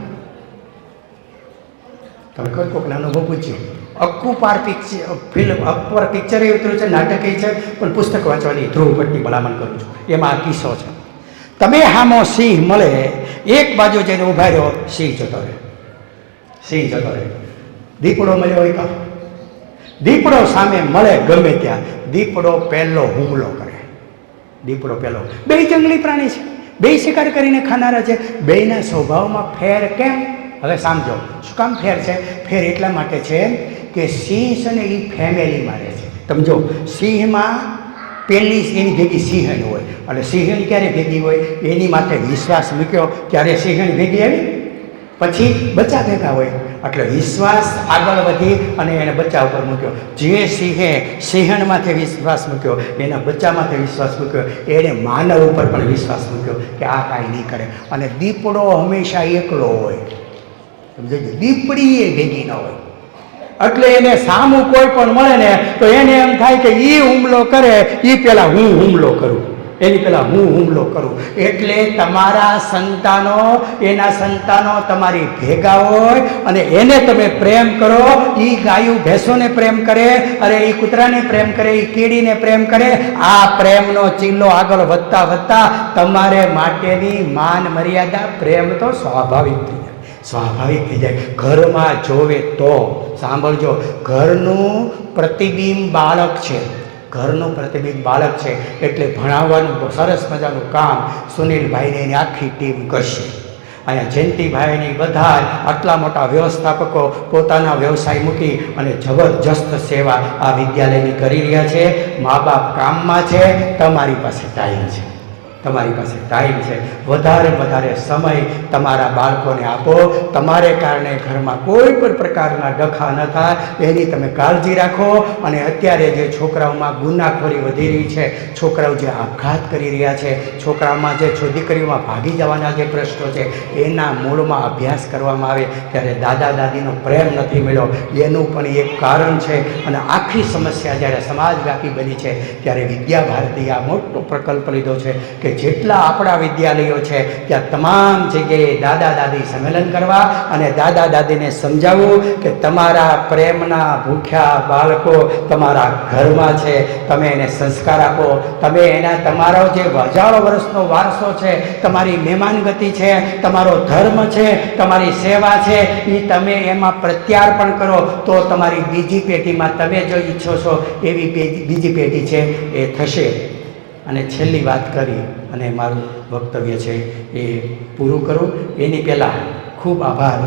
તમે કોઈકના અનુભવ પૂછ્યો. Akupar picture film Akbar picture એ ઉતર્યું છે, નાટક એ છે, પણ પુસ્તક વાંચવાની ધ્રુવ ભટ્ટની ભલામણ કરું છું. એમાં આ કિસ્સો છે. તમે હામો સિંહ મળે, એક બાજુ જઈને ઊભા રહ્યો, સિંહ જતો રહે, સિંહ જતો રહે. દીપડો મળ્યો હોય તો દીપડો સામે મળે ગમે ત્યાં, દીપડો પહેલો હુમલો કરે. દીપડો પહેલો. બે જંગલી પ્રાણી છે, બે શિકાર કરીને ખાનારા છે, બેયના સ્વભાવમાં ફેર કેમ? હવે સમજો શું કામ ફેર છે. ફેર એટલા માટે છે કે સિંહ છે ને એ ફેમિલીમાં રહે છે. તમે જો સિંહમાં પહેલી એની ભેગી સિંહણ હોય, અને સિંહણ ક્યારે ભેગી હોય? એની માટે વિશ્વાસ મૂક્યો ત્યારે સિંહણ ભેગી આવી, પછી બચ્ચા ભેગા હોય એટલે વિશ્વાસ આગળ વધી અને એને બચ્ચા ઉપર મૂક્યો. જે સિંહે સિંહણમાંથી વિશ્વાસ મૂક્યો, એના બચ્ચામાંથી વિશ્વાસ મૂક્યો, એણે માનવ ઉપર પણ વિશ્વાસ મૂક્યો કે આ કાંઈ નહીં કરે. અને દીપડો હંમેશા એકલો હોય, સમજાય? દીપડી એ ભેગી ન હોય, એટલે એને સામું કોઈ પણ મળે ને તો એને એમ થાય કે એ હુમલો કરે એ પહેલાં હું હુમલો કરું, એની પહેલાં હું હુમલો કરું. એટલે તમારા સંતાનો, એના સંતાનો તમારી ભેગા હોય અને એને તમે પ્રેમ કરો. એ ગાયું ભેંસોને પ્રેમ કરે, અરે એ કૂતરાને પ્રેમ કરે, એ કીડીને પ્રેમ કરે. આ પ્રેમનો ચીલો આગળ વધતા વધતા તમારે માટેની માન મર્યાદા પ્રેમ તો સ્વાભાવિક થઈ જાય, સ્વાભાવિક થઈ જાય. ઘરમાં જોવે તો સાંભળજો, ઘરનું પ્રતિબિંબ બાળક છે, ઘરનું પ્રતિબિંબ બાળક છે. એટલે ભણાવવાનું સરસ મજાનું કામ સુનિલભાઈને એની આખી ટીમ કરશે. અહીંયા જયંતિભાઈની બધા આટલા મોટા વ્યવસ્થાપકો પોતાના વ્યવસાય મૂકી અને જબરજસ્ત સેવા આ વિદ્યાલયની કરી રહ્યા છે. મા બાપ કામમાં છે, તમારી પાસે ટાઈમ છે, તમારી પાસે ટાઈમ છે. વધારે સમય તમારા બાળકોને આપો. તમારે કારણે ઘરમાં કોઈ પણ પ્રકારના ડખા ન થાય એની તમે કાળજી રાખો. અને અત્યારે જે છોકરાઓમાં ગુનાખોરી વધી રહી છે, છોકરાઓ જે આપઘાત કરી રહ્યા છે, છોકરાઓમાં જે દીકરીઓમાં ભાગી જવાના જે પ્રશ્નો છે, એના મૂળમાં અભ્યાસ કરવામાં આવે ત્યારે દાદા દાદીનો પ્રેમ નથી મળ્યો, એનું પણ એક કારણ છે. અને આખી સમસ્યા જ્યારે સમાજવ્યાપી બની છે ત્યારે વિદ્યા ભારતીએ આ મોટો પ્રકલ્પ લીધો છે કે જેટલા આપણા વિદ્યાલયો છે ત્યાં તમામ જગ્યાએ દાદા દાદી સંમેલન કરવા અને દાદા દાદીને સમજાવવું કે તમારા પ્રેમના ભૂખ્યા બાળકો તમારા ઘરમાં છે, તમે એને સંસ્કાર આપો. તમે એના તમારો જે હજારો વર્ષનો વારસો છે, તમારી મહેમાનગતિ છે, તમારો ધર્મ છે, તમારી સેવા છે, એ તમે એમાં પ્રત્યાર્પણ કરો તો તમારી બીજી પેઢીમાં તમે જો ઈચ્છો છો એવી બીજી પેઢી છે એ થશે. અને છેલ્લી વાત કરી અને મારું વક્તવ્ય છે એ પૂરું કરું એની પહેલાં ખૂબ આભાર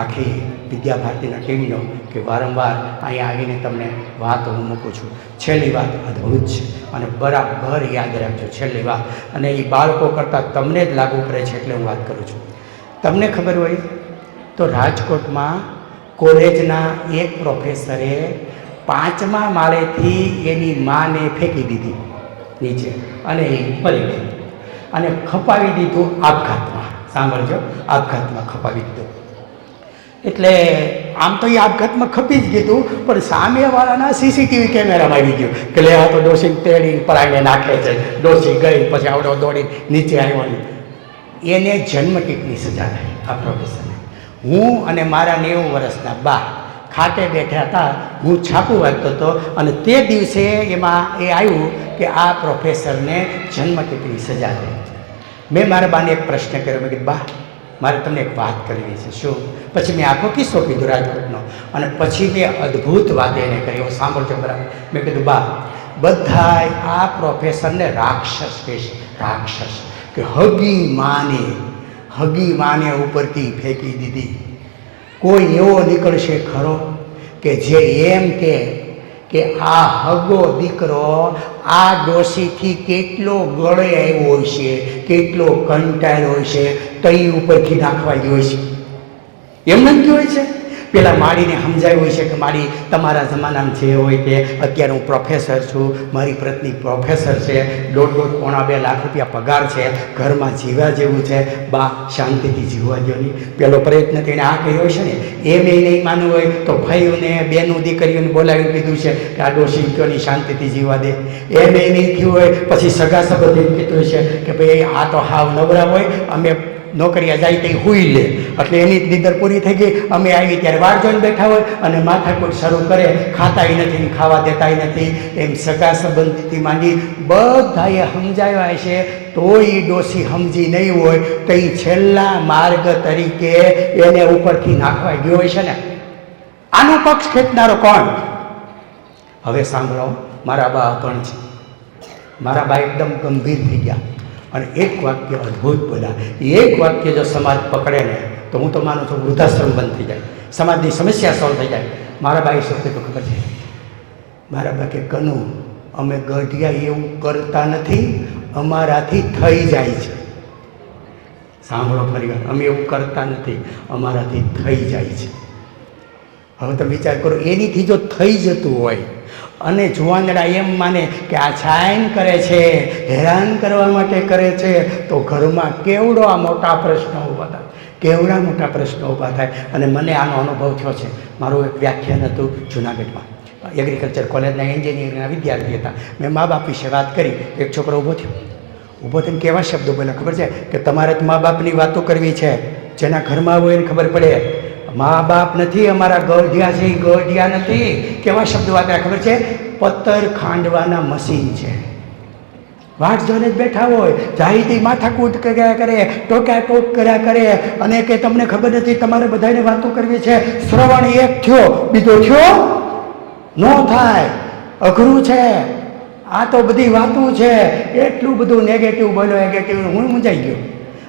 આખી વિદ્યા ભારતીના ટીમનો કે વારંવાર અહીંયા આવીને તમને વાત હું મૂકું છું. છેલ્લી વાત અદ્ભુત છે અને બરાબર યાદ રાખજો છેલ્લી વાત, અને એ બાળકો કરતાં તમને જ લાગુ પડે છે એટલે હું વાત કરું છું. તમને ખબર હોય તો રાજકોટમાં કોલેજના એક પ્રોફેસરે 5મા માળેથી એની માને ફેંકી દીધી નીચે અને એ પડી ગઈ અને ખપાવી દીધું આપઘાતમાં. સાંભળજો, આપઘાતમાં ખપાવી દીધું. એટલે આમ તો એ આપઘાતમાં ખપી જ ગયું, પણ સામેવાળાના સીસીટીવી કેમેરામાં આવી ગયું કે લે આ તો ડોશી તેડી પરાઈને નાખે છે. ડોશી ગઈ પછી આવડો દોડી નીચે આવ્યો. એને જન્મટીપની સજા થઈ આ પ્રોફેસરને. હું અને મારા 90 વર્ષના બા ખાટે બેઠા હતા, હું છાપું વાંચતો હતો અને તે દિવસે એમાં એ આવ્યું કે આ પ્રોફેસરને જન્મટીપની સજા થઈ. મેં મારા બાને એક પ્રશ્ન કર્યો, મેં કીધું બા મારે તમને એક વાત કરવી છે. શું? પછી મેં આખો કિસ્સો કીધો રાજકોટનો અને પછી મેં અદ્ભુત વાત એને કરી. સાંભળજો બરાબર. મેં કીધું બા બધાય આ પ્રોફેસરને રાક્ષસ કહેશે, રાક્ષસ કે હગી માને ઉપરથી ફેંકી દીધી. કોઈ એવો નીકળશે ખરો કે જે એમ કે આ હગો દીકરો આ ડોશીથી કેટલો ગળે આવ્યો હશે, કેટલો કંટાળ્યો હશે, તઈ ઉપરથી નાખવા ગયો છે. એમ નથી હોય છે. પેલા માડીને સમજાવ્યું હોય છે કે માડી તમારા જમાનામાં જે હોય તે, અત્યારે હું પ્રોફેસર છું, મારી પત્ની પ્રોફેસર છે, 1.5 પોણા 2 લાખ રૂપિયા પગાર છે, ઘરમાં જીવા જેવું છે, બા શાંતિથી જીવવા દો નહીં. પેલો પ્રયત્ન તેને આ કર્યો છે ને એમ એ નહીં માનવું હોય તો ભાઈઓને બેનું દીકરીઓને બોલાવીને કીધું છે કે આ ડોશી કયોની શાંતિથી જીવવા દે. એમ એ નહીં થયું હોય પછી સગા સંબંધીને કીધું છે કે ભાઈ આ તો હાવ નબળા હોય, અમે નોકરીએ જાય તો હુઈ લે, એટલે એની નીંદર પૂરી થઈ ગઈ. અમે આવી ત્યારે વાળ જોઈને બેઠા હોય અને માથાકૂટ શરૂ કરે, ખાતાય નથી ને ખાવા દેતાય નથી. એમ સગા સંબંધીથી માંડી બધાએ સમજાવ્યા હશે, તોય એ ડોસી સમજી નહીં હોય તો એ છેલ્લા માર્ગ તરીકે એને ઉપરથી નાખવા ગયો હોય છે ને. આનો પક્ષ ખેંચનારો કોણ? હવે સાંભળો, મારા બા પણ છે. મારા બા એકદમ ગંભીર થઈ ગયા અને એક વાક્ય અદ્ભુત બોલ્યા. એક વાક્ય જો સમાજ પકડે ને તો હું તો માનું છું વૃદ્ધાશ્રમ બંધ થઈ જાય, સમાજની સમસ્યા સોલ્વ થઈ જાય. મારા બાએ શું કીધું ખબર છે? મારા બા કે કનુ, અમે ગઢિયા એવું કરતા નથી, અમારાથી થઈ જાય છે. સાંભળો ફરી વાર, અમે એવું કરતા નથી, અમારાથી થઈ જાય છે. હવે તમે વિચાર કરો, એનીથી જો થઈ જતું હોય અને જુવાનડા એમ માને કે આ છાયન કરે છે, હેરાન કરવા માટે કરે છે, તો ઘરમાં કેવડો આ મોટા પ્રશ્નો ઊભા થાય, કેવડા મોટા પ્રશ્નો ઊભા થાય. અને મને આનો અનુભવ થયો છે. મારું એક વ્યાખ્યાન હતું જુનાગઢમાં, એગ્રીકલ્ચર કોલેજના એન્જિનિયરિંગના વિદ્યાર્થી હતા. મેં મા બાપ વિશે વાત કરી. એક છોકરો ઊભો થયો, ઊભો થઈને કેવા શબ્દો બોલ્યા ખબર છે? કે તમારે જ મા બાપની વાતો કરવી છે, જેના ઘરમાં હોય એને ખબર પડે. મા બાપ નથી, અમારા ગઢિયા છે, એ ગઢિયા નથી. કેવા શબ્દો વાપર્યા ખબર છે? પત્તર ખાંડવાના મશીન છે. વાટ જોઈને જ બેઠા હોય, જાહીથી માથાકૂટ કર્યા કરે, ટોકા ટોક કર્યા કરે અને કે તમને ખબર નથી, તમારે બધાને વાતો કરવી છે. શ્રવણ એક થયો, બીજો થયો ન થાય, અઘરું છે. આ તો બધી વાતું છે. એટલું બધું નેગેટિવ બોલ્યો, નેગેટિવ. હું મૂંઝાઈ ગયો.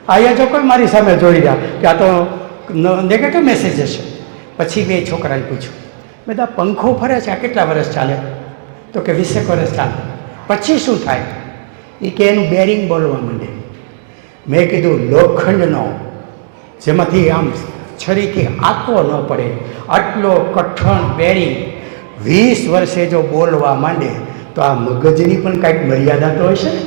અહીંયા જો કોઈ મારી સામે જોઈ રહ્યા કે આ તો નેગેટિવ મેસેજ હશે. પછી બે છોકરાને પૂછ્યું, બધા પંખો ફરે છે, આ કેટલા વર્ષ ચાલે? તો કે 20 વર્ષ ચાલે. પછી શું થાય? એ કે એનું બેરિંગ બોલવા માંડે. મેં કીધું લોખંડનો, જેમાંથી આમ છરીથી આંકવો ન પડે, આટલો કઠણ બેરિંગ 20 વર્ષે જો બોલવા માંડે તો આ મગજની પણ કાંઈક મર્યાદા તો હશે ને.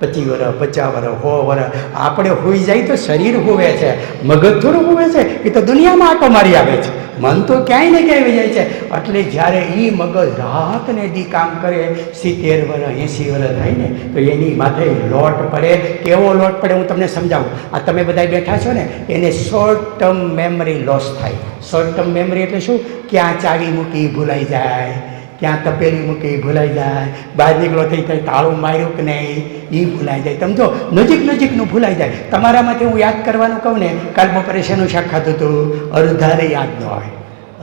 25 વર્ષ, 50 વર્ષ, 100 વર્ષ આપણે હોઈ જાય તો શરીર હોવે છે, મગજ થોડું હોવે છે. એ તો દુનિયામાં આંટો મારી આવે છે, મન તો ક્યાંય ને ક્યાંય જાય છે. એટલે જ્યારે એ મગજ રાત ને દી કામ કરે, 70 વર્ષ 80 વર્ષ થાય ને, તો એની માથે લોટ પડે. કેવો લોટ પડે હું તમને સમજાવું. આ તમે બધા બેઠા છો ને, એને શોર્ટ ટર્મ મેમરી લોસ થાય. શોર્ટ ટર્મ મેમરી એટલે શું? ક્યાં ચાવી મૂકી ભૂલાઈ જાય, ક્યાં તપેલી મૂકી ભૂલાઈ જાય, બહાર નીકળો થઈ થાય તાળું માર્યું કે નહીં એ ભૂલાઈ જાય. તમે જો નજીકનું ભૂલાઈ જાય. તમારામાંથી હું યાદ કરવાનું કહું ને, કાલ બપોરે શેનું શાક ખાધું હતું, અડધાને યાદ ન હોય,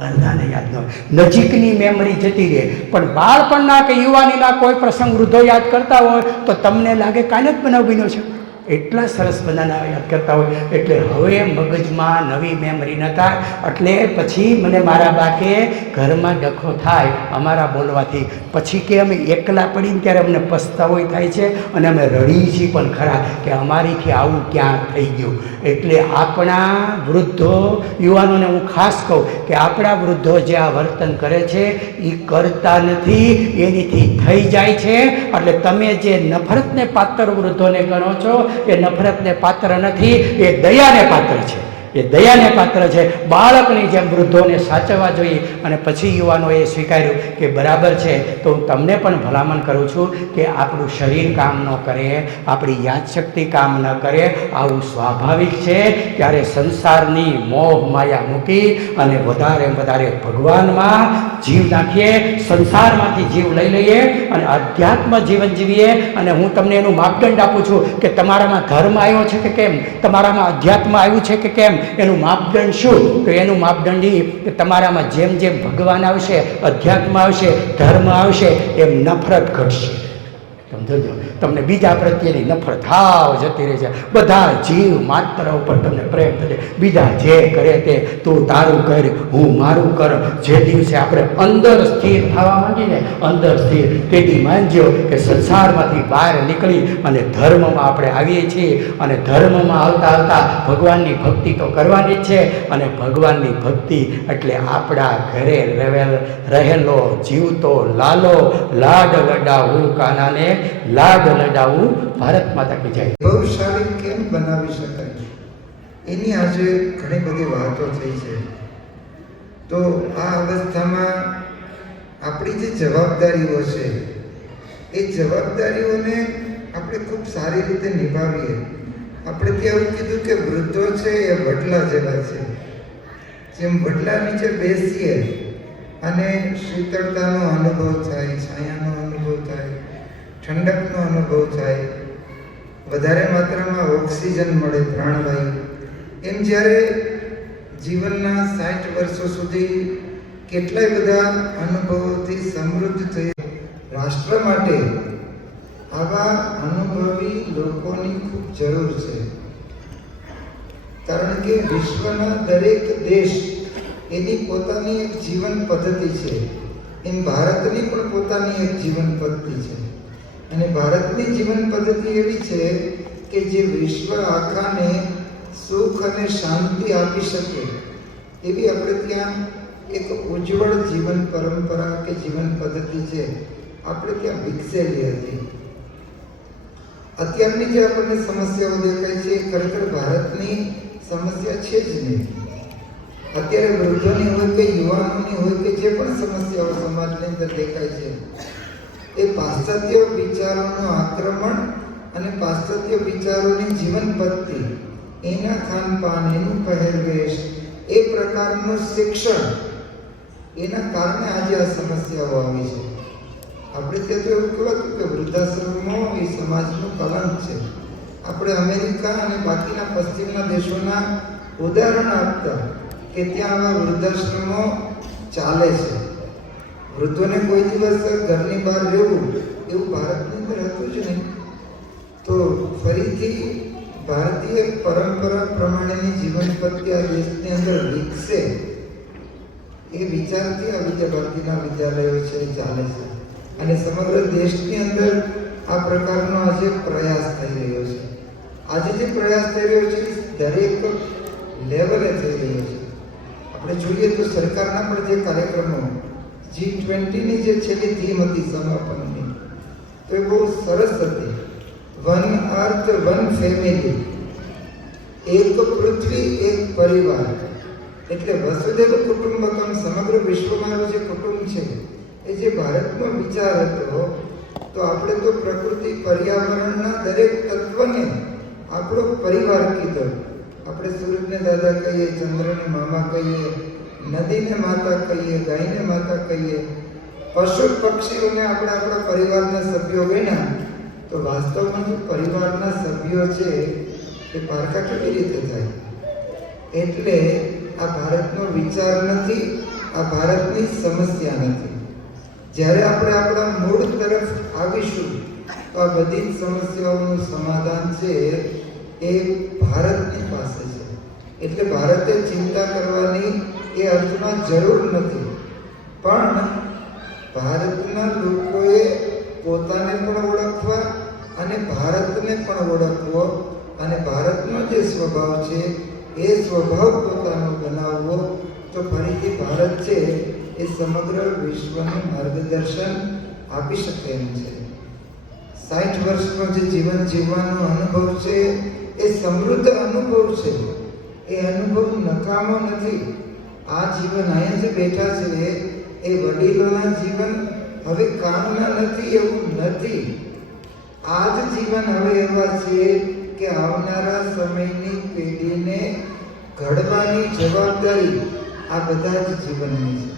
અડધાને યાદ ન હોય. નજીકની મેમરી જતી રહે. પણ બાળપણના કે યુવાનીના કોઈ પ્રસંગ વૃદ્ધો યાદ કરતા હોય તો તમને લાગે કાલે જ બનાવ બન્યો છે. એટલા સરસ બધાના યાદ કરતા હોય. એટલે હવે મગજમાં નવી મેમરી ન થાય. એટલે પછી મને મારા બાકે ઘરમાં ડખો થાય અમારા બોલવાથી. પછી કે અમે એકલા પડીને ત્યારે અમને પસ્તાવો થાય છે અને અમે રડીએ છીએ પણ ખરા કે અમારીથી આવું ક્યાં થઈ ગયું. એટલે આપણા વૃદ્ધો યુવાનોને હું ખાસ કહું કે આપણા વૃદ્ધો જે આ વર્તન કરે છે એ કરતા નથી, એનીથી થઈ જાય છે. એટલે તમે જે નફરતને પાત્ર વૃદ્ધોને ગણો છો એ નફરતને પાત્ર નથી, એ દયાને પાત્ર છે. એ દયાને પાત્ર છે. બાળકની જેમ વૃદ્ધોને સાચવવા જોઈએ. અને પછી યુવાનોએ સ્વીકાર્યું કે બરાબર છે. તો હું તમને પણ ભલામણ કરું છું કે આપણું શરીર કામ ન કરે, આપણી યાદશક્તિ કામ ન કરે, આવું સ્વાભાવિક છે. ત્યારે સંસારની મોહ માયા મૂકી અને વધારે ભગવાનમાં જીવ નાખીએ, સંસારમાંથી જીવ લઈ લઈએ અને અધ્યાત્મ જીવન જીવીએ. અને હું તમને એનું માપદંડ આપું છું કે તમારામાં ધર્મ આવ્યો છે કે કેમ, તમારામાં અધ્યાત્મ આવ્યું છે કે કેમ. એનું માપદંડ શું? તો એનું માપદંડ એ કે તમારામાં જેમ જેમ ભગવાન આવશે, અધ્યાત્મ આવશે, ધર્મ આવશે, એમ નફરત ઘટશે. સમજો, તમને બીજા પ્રત્યેની નફરત હાવ જતી રહે છે. બધા જીવ માત્ર ઉપર તમને પ્રેમ થશે. બીજા જે કરે તે તું તારું કર, હું મારું કર. જે દિવસે આપણે અંદર સ્થિર થવા માંગીને, અંદર સ્થિર, તેથી માનજો કે સંસારમાંથી બહાર નીકળી અને ધર્મમાં આપણે આવીએ છીએ. અને ધર્મમાં આવતા આવતા ભગવાનની ભક્તિ તો કરવાની જ છે. અને ભગવાનની ભક્તિ એટલે આપણા ઘરે રહેલો જીવતો લાલો, લાડ લડાવું કાનાને, લાડ લડાવું ભારત માતા કી જય. ગૌશાળી કેમ બનાવી શકાય એની આજે ઘણી બધી વાતો થઈ છે. તો આ અવસ્થામાં આપણી જે જવાબદારીઓ છે એ જવાબદારીઓને આપણે ખૂબ સારી રીતે નિભાવીએ આપણે ત્યાં એવું કીધું કે વૃદ્ધો છે એ વડલા જેવા છે. જેમ વડલા નીચે બેસીએ અને શીતળતાનો અનુભવ થાય, છાયાનો અનુભવ થાય, ઠંડકનો અનુભવ થાય, વધારે માત્રામાં ઓક્સિજન મળે, પ્રાણવાયુ, એમ જ્યારે જીવનના 60 વર્ષો સુધી કેટલાય બધા અનુભવોથી સમૃદ્ધ થઈ. રાષ્ટ્ર માટે આવા અનુભવી લોકોની ખૂબ જરૂર છે. કારણ કે વિશ્વના દરેક દેશ એની પોતાની એક જીવન પદ્ધતિ છે. એમ ભારતની પણ પોતાની એક જીવન પદ્ધતિ છે. અને ભારતની જીવન પદ્ધતિ એવી છે કે જે વિશ્વ આખાને સુખ અને શાંતિ આપી શકે એવી આપણે ત્યાં એક ઉજ્જવળ જીવન પરંપરા કે જીવન પદ્ધતિ છે, આપણે ત્યાં વિકસેલી હતી. અત્યારની જે આપણને સમસ્યાઓ દેખાય છે એ ખરેખર ભારતની સમસ્યા છે જ નહીં. અત્યારે વૃદ્ધોની હોય કે યુવાનોની હોય કે જે પણ સમસ્યાઓ સમાજની અંદર દેખાય છે એ પાશ્ચાત્ય વિચારોનું આક્રમણ અને પાશ્ચાત્ય વિચારોની જીવન પદ્ધતિ, એના ખાનપાન, એનું પહેરવેશ, એ પ્રકારનું શિક્ષણ, એના કારણે આજે આ સમસ્યાઓ આવી છે. આપણે ત્યાં તો એવું કહેવાતું કે વૃદ્ધાશ્રમો એ સમાજનું કલંક છે. આપણે અમેરિકા અને બાકીના પશ્ચિમના દેશોના ઉદાહરણ આપતા કે ત્યાં આવા વૃદ્ધાશ્રમો ચાલે છે. વૃદ્ધોને કોઈ દિવસ ઘરની બહાર રહેવું એવું ભારતની અંદર હતું જ નહીં. તો ફરીથી ભારતીય પરંપરા પ્રમાણેની જીવન પદ્ધતિ આ દેશની અંદર વિકસે એ વિચારથી આ ભારતીના વિદ્યાલયો છે એ ચાલે છે. અને સમગ્ર દેશની અંદર આ પ્રકારનો આજે પ્રયાસ થઈ રહ્યો છે. આજે જે પ્રયાસ થઈ રહ્યો છે દરેક લેવલે થઈ રહ્યો છે. આપણે જોઈએ તો સરકારના પણ જે કાર્યક્રમો G20ની જે છેલ્લી થીમ હતી સમાપનની, તો એ બહુ સરસ હતી. વન અર્થ વન ફેમિલી, એક પૃથ્વી એક પરિવાર. એટલે વસુધૈવ કુટુંબકમ, સમગ્ર વિશ્વમાં જે કુટુંબ છે એ જે ભારતનો વિચાર હતો, તો આપણે તો પ્રકૃતિ પર્યાવરણના દરેક તત્વને આપણો પરિવાર કીધો. આપણે સૂરજને દાદા કહીએ, ચંદ્રને મામા કહીએ, નદીને માતા કહીએ, ગાયને માતા કહીએ, પશુ પક્ષીઓને આપણે આપણા પરિવારના સભ્યો ગણ્યા. તો વાસ્તવમાં જે પરિવારના સભ્યો છે એ પારખા કેવી રીતે થાય? એટલે આ ભારતનો વિચાર નથી, આ ભારતની સમસ્યા નથી. જ્યારે આપણે આપણા મૂળ તરફ આવીશું તો આ બધી જ સમસ્યાઓનું સમાધાન છે એ ભારતની પાસે છે. એટલે ભારતે ચિંતા કરવાની એ અર્થમાં જરૂર નથી. પણ ભારતના લોકોએ પોતાને પણ ઓળખવા અને ભારતને પણ ઓળખવો અને ભારતનો જે સ્વભાવ છે એ સ્વભાવ પોતાનો બનાવવો, તો ફરીથી ભારત છે એ સમગ્ર વિશ્વને માર્ગદર્શન આપી શકે એમ છે. 60 વર્ષનો જે જીવન જીવવાનો અનુભવ છે એ સમૃદ્ધ અનુભવ છે. એ અનુભવ નકામો નથી. આ જીવન અહીંયા જે બેઠા છે એ વડીલોના જીવન હવે કામના નથી એવું નથી. આ જ જીવન હવે એવા છે કે આવનારા સમયની પેઢીને ઘડવાની જવાબદારી આ બધા જ જીવનની છે.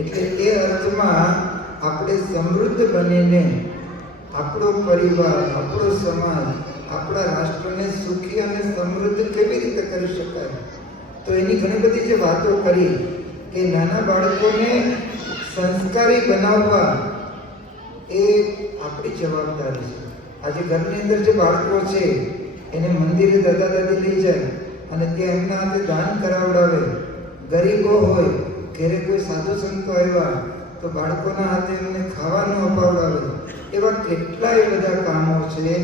એટલે એ અર્થમાં આપણે સમૃદ્ધ બનીને આપણો પરિવાર, આપણો સમાજ, આપણા રાષ્ટ્રને સુખી અને સમૃદ્ધ કેવી રીતે કરી શકાય, તો એની ઘણી બધી જે વાતો કરી કે નાના બાળકોને સંસ્કારી બનાવવા એ આપણી જવાબદારી છે. આજે ઘરની અંદર જે બાળકો છે એને મંદિરે દાદા દાદી લઈ જાય અને ત્યાં એમના હાથે દાન કરાવડાવે. ગરીબો હોય, ઘરે કોઈ સાધુ સંતો આવ્યા તો બાળકોના હાથે એમને ખાવાનું અપાવડાવે. એવા કેટલાય બધા કામો છે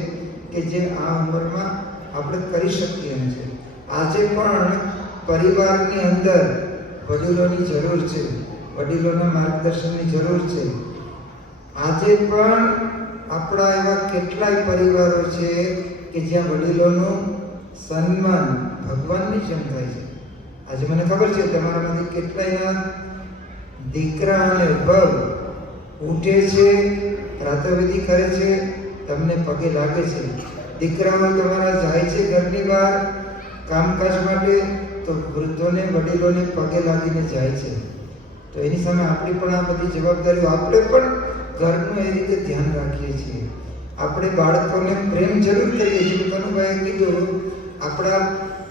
કે જે આ ઉંમરમાં આપણે કરી શકીએ એમ છે. આજે પણ પરિવારની અંદર વડીલોની જરૂર છે, વડીલોના માર્ગદર્શનની જરૂર છે. આજે પણ આપણા એવા કેટલાય પરિવારો છે કે જ્યાં વડીલોનું સન્માન ભગવાનની જેમ થાય છે. આજે મને ખબર છે તમારામાંથી કેટલાયના દીકરા અને વહુ ઉઠે છે, પ્રાતઃવિધિ કરે છે, તમને પગે લાગે છે, દીકરાઓ તમારા જાય છે ઘરની બહાર કામકાજ માટે, તો વૃદ્ધોને વડીલોને પગે લાગીને જાય છે. તો એની સામે આપણી પણ આ બધી જવાબદારીઓ, આપણે પણ ઘરનું એ રીતે ધ્યાન રાખીએ છીએ. આપણે બાળકોને પ્રેમ જરૂર કરીએ છીએ. કનુભાઈએ કીધું, આપણા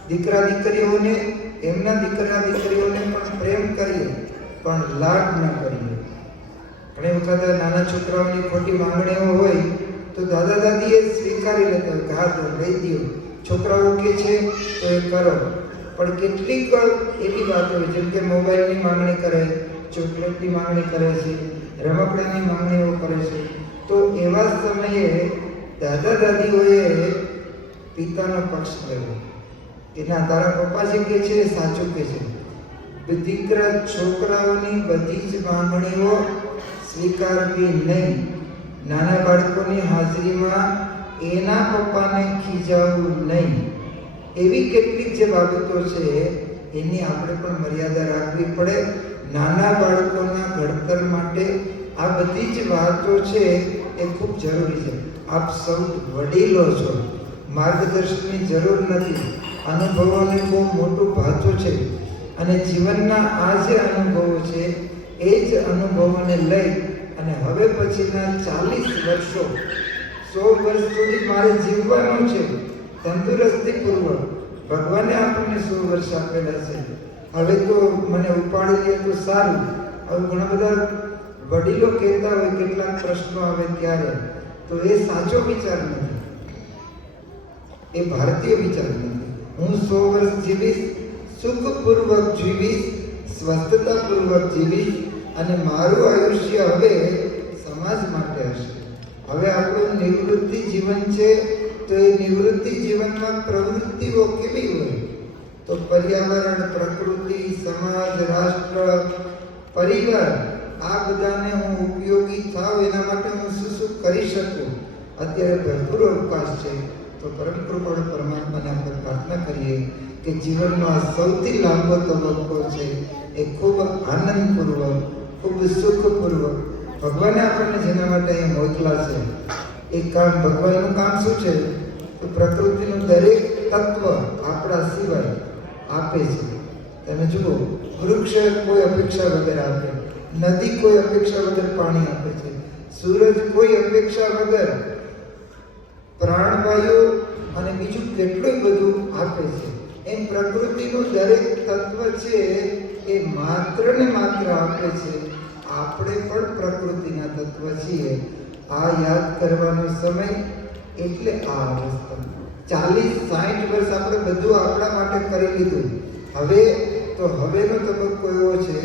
દીકરા દીકરીઓને, એમના દીકરા દીકરીઓને પણ પ્રેમ કરીએ, પણ લાડ ન કરીએ. ઘણી વખત નાના છોકરાઓની ખોટી માંગણીઓ હોય તો દાદા દાદીએ સ્વીકારી લેતા હોય કે હા તો લઈ દો, છોકરાઓ કે છે તો એ કરો. પણ કેટલીક એવી વાતો હોય, જેમ કે મોબાઈલની માંગણી કરે, ચોકલેટની માંગણી કરે છે, રમકડાની માંગણીઓ કરે છે, તો એવા સમયે દાદા દાદીઓએ પિતાનો પક્ષ લેવો કે ના, તારા પપ્પા જે કહે છે એ સાચું કહે છે. દીકરા છોકરાઓની બધી જ માંગણીઓ સ્વીકારવી નહીં. નાના બાળકોની હાજરીમાં એના પપ્પાને ખીજાવવું નહીં. એવી કેટલીક જે બાબતો છે એની આપણે પણ મર્યાદા રાખવી પડે. નાના બાળકોના ઘડતર માટે આ બધી જ વાતો છે એ ખૂબ જરૂરી છે. આપ સૌ વડીલો છો, માર્ગદર્શનની જરૂર નથી. અનુભવોને બહુ મોટું ભાથું છે, અને જીવનના આ જે અનુભવો છે એ જ અનુભવોને લઈ અને હવે પછીના 40 વર્ષો 100 વર્ષ સુધી મારે જીવવાનું છે તંદુરસ્તીપૂર્વક. ભગવાને આપણને 100 વર્ષ આપેલા છે. હવે તો મને ઉપાડી લે તો સારું. હવે ઘણા બધા વડીલો કહેતા હોય, કેટલાક પ્રશ્નો આવે ત્યારે, તો એ સાચો વિચાર નથી, એ ભારતીય વિચાર નથી. હું 100 વર્ષ જીવીશ, સુખપૂર્વક જીવીશ, સ્વસ્થતાપૂર્વક જીવીશ, અને મારું આયુષ્ય હવે સમાજ માટે હશે. હવે આપણું નિવૃત્તિ જીવન છે, તો એ નિવૃત્તિ જીવનમાં પ્રવૃત્તિઓ કેવી હોય? તો પર્યાવરણ, પ્રકૃતિ, સમાજ, રાષ્ટ્ર, પરિવાર, આ બધાને હું ઉપયોગી થાવ એના માટે હું શું કરી શકું. અત્યારે ભરપૂર અવકાશ છે, તો પરમ કૃપાળુ પરમાત્માને આપણે પ્રાર્થના કરીએ કે જીવનનો આ સૌથી લાંબો તબક્કો છે એ ખૂબ આનંદપૂર્વક, ખૂબ સુખપૂર્વક, ભગવાને આપણને જેના માટે અહીં મોકલા છે એ કામ. ભગવાનનું કામ શું છે? તો પ્રકૃતિનું દરેક તત્વ આપણા સિવાય આપે છે. તમે જુઓ, વૃક્ષ કોઈ અપેક્ષા વગર આપે, નદી કોઈ અપેક્ષા વગર પાણી આપે છે, સૂરજ કોઈ અપેક્ષા વગર પ્રાણવાયુ અને બીજું કેટલું બધું આપે છે. એમ પ્રકૃતિનું દરેક તત્વ છે એ માત્ર ને માત્ર આપે છે. આપણે પણ પ્રકૃતિના તત્વ છીએ. આ યાદ કરવાનો સમય એટલે આ અવસ્થા. 40-60 વર્ષ આપણે બધું આપણા માટે કરી લીધું. હવેનો તબક્કો એવો છે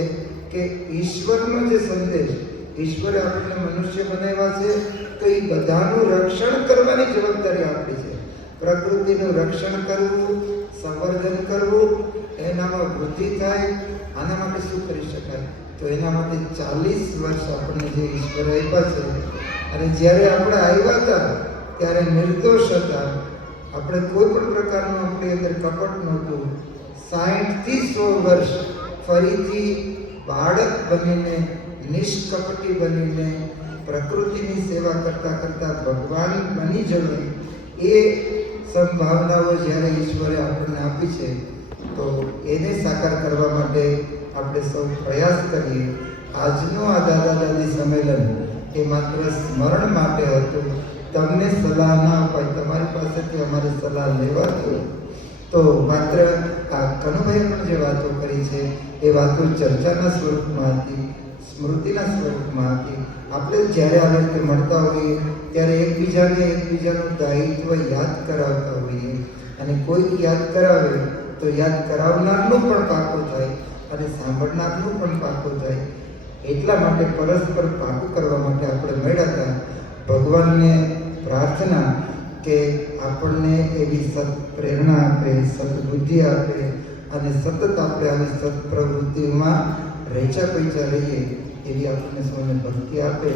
કે ઈશ્વરનો જે સંદેશ, ઈશ્વરે આપણને મનુષ્ય બનાવ્યા છે, તો એ બધાનું રક્ષણ કરવાની જવાબદારી આપી છે. પ્રકૃતિનું રક્ષણ કરવું, સંવર્ધન કરવું, એનામાં વૃદ્ધિ થાય. આના માટે શું કરી શકાય? તો એના માટે 40 વર્ષ આપણને જે ઈશ્વરે આપ્યા છે, અને જ્યારે આપણે આવ્યા હતા ત્યારે નિર્દોષ હતા. આપણે કોઈ પણ પ્રકારનું આપણી અંદર કપટ નહોતું. 60 થી 100 વર્ષ ફરીથી બાળક બનીને, નિષ્કપટી બનીને, પ્રકૃતિની સેવા કરતા કરતા ભગવાન બની જવું, એ સંભાવનાઓ જ્યારે ઈશ્વરે આપણને આપી છે, તો એને સાકાર કરવા માટે આપણે સૌ પ્રયાસ કરીએ. આજનો આ દાદા દાદી સંમેલન એ માત્ર સ્મરણ માટે હતું. તમને સલાહ ના અપાય, તમારી પાસેથી અમારે સલાહ લેવાતું, તો માત્ર આ કનુભાઈએ પણ જે વાતો કરી છે એ વાતો ચર્ચાના સ્વરૂપમાં હતી, સ્મૃતિના સ્વરૂપમાં હતી. આપણે જ્યારે આવી રીતે મળતા હોઈએ ત્યારે એકબીજાનું દાયિત્વ યાદ કરાવતા હોઈએ, અને કોઈક યાદ કરાવે તો યાદ કરાવનારનું પણ પાકું થાય અને સાંભળનારનું પણ પાકું થાય. એટલા માટે પરસ્પર પાકું કરવા માટે આપણે મળ્યા હતા. ભગવાનને પ્રાર્થના કે આપણને એવી સત પ્રેરણા આપે, સદબુદ્ધિ આપે, અને સતત આપણે આવી સત્પ્રવૃત્તિમાં રહેચા પૈચા રહીએ એવી આપણને સૌને ભક્તિ આપે.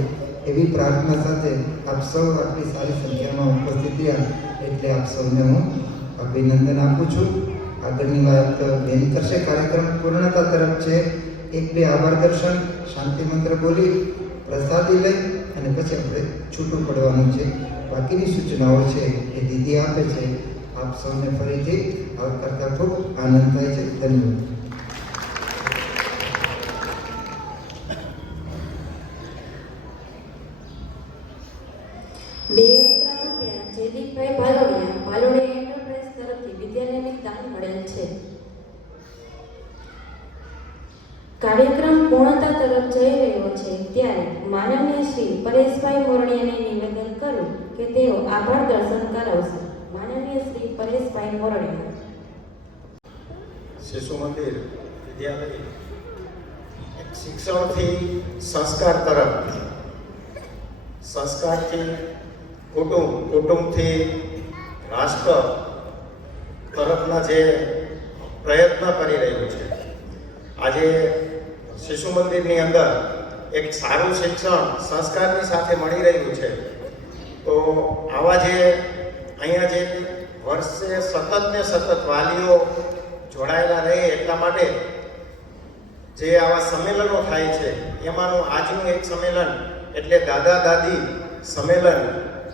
એવી પ્રાર્થના સાથે આપ સૌ આટલી સારી સંખ્યામાં ઉપસ્થિત રહ્યા, એટલે આપ સૌને હું અભિનંદન આપું છું. આગળની વાત બેન કરશે. કાર્યક્રમ પૂર્ણતા તરફ છે. 1-2 આભાર દર્શન, શાંતિ મંત્ર બોલી, પ્રસાદી લઈ અને પછી આપણે છૂટું પડવાનું છે. બાકીની સૂચનાઓ છે એ દીદી આપે છે. આપ સૌને ફરીથી આવકારતા ખૂબ આનંદ થાય છે. ધન્યવાદ. ₹2,000 જયદીપભાઈ ભાલોડિયા ભાલોડિયા એન્ટરપ્રાઇઝ તરફથી વિદ્યાલયને દાન મળેલ છે. કાર્યક્રમ પૂર્ણતા તરફ જઈ રહ્યો છે ત્યારે માનનીય શ્રી પરેશભાઈ મોરડિયાને નિવેદન કરું કે તેઓ આભાર દર્શન કરાવશે. માનનીય શ્રી પરેશભાઈ મોરડિયા. શિશુ મંદિર વિદ્યાલય એક શિક્ષણથી સંસ્કાર તરફ, સંસ્કારથી કુટુંબ, કુટુંબથી રાષ્ટ્ર તરફના જે પ્રયત્ન કરી રહ્યું છે. આજે શિશુ મંદિરની અંદર એક સારું શિક્ષણ સંસ્કારની સાથે મળી રહ્યું છે. તો આવા જે અહીંયા જે વર્ષે સતત ને સતત વાલીઓ જોડાયેલા રહે એટલા માટે જે આવા સંમેલનો થાય છે, એમાંનું આજનું એક સંમેલન એટલે દાદા દાદી સંમેલન,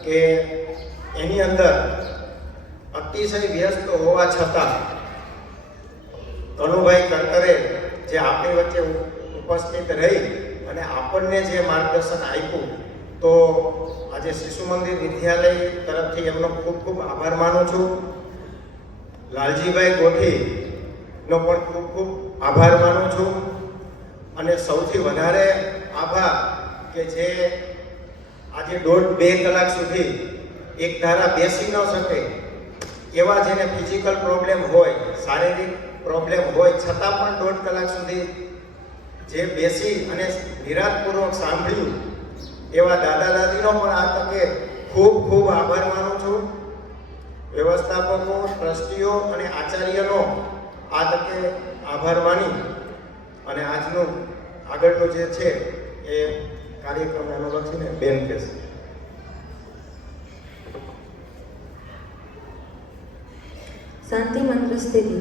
કે એની અંદર અતિશય વ્યસ્ત હોવા છતાં કનુભાઈ કરકરે જે આપણી વચ્ચે ઉપસ્થિત રહી અને આપણને જે માર્ગદર્શન આપ્યું, તો આજે શિશુ મંદિર વિદ્યાલય તરફથી એમનો ખૂબ ખૂબ આભાર માનું છું. લાલજીભાઈ ગોઠીનો પણ ખૂબ ખૂબ આભાર માનું છું. અને સૌથી વધારે આભાર કે જે આજે 1.5-2 કલાક સુધી એક ધારા બેસી ન શકે એવા જેને ફિઝિકલ પ્રોબ્લેમ હોય, શારીરિક પ્રોબ્લેમ હોય, છતાં પણ 1.5 કલાક સુધી જે બેસી અને નિરાંતપૂર્વક સાંભળ્યું એવા દાદા દાદીનો પણ આ તકે ખૂબ ખૂબ આભાર માનું છું. વ્યવસ્થાપકો, ટ્રસ્ટીઓ અને આચાર્યનો આ તકે આભાર માની અને આજનું આગળનું જે છે એ કાર્યક્રમને અનુલક્ષીને બેન કહેશે. શાંતિ મંત્ર સ્થિતિ.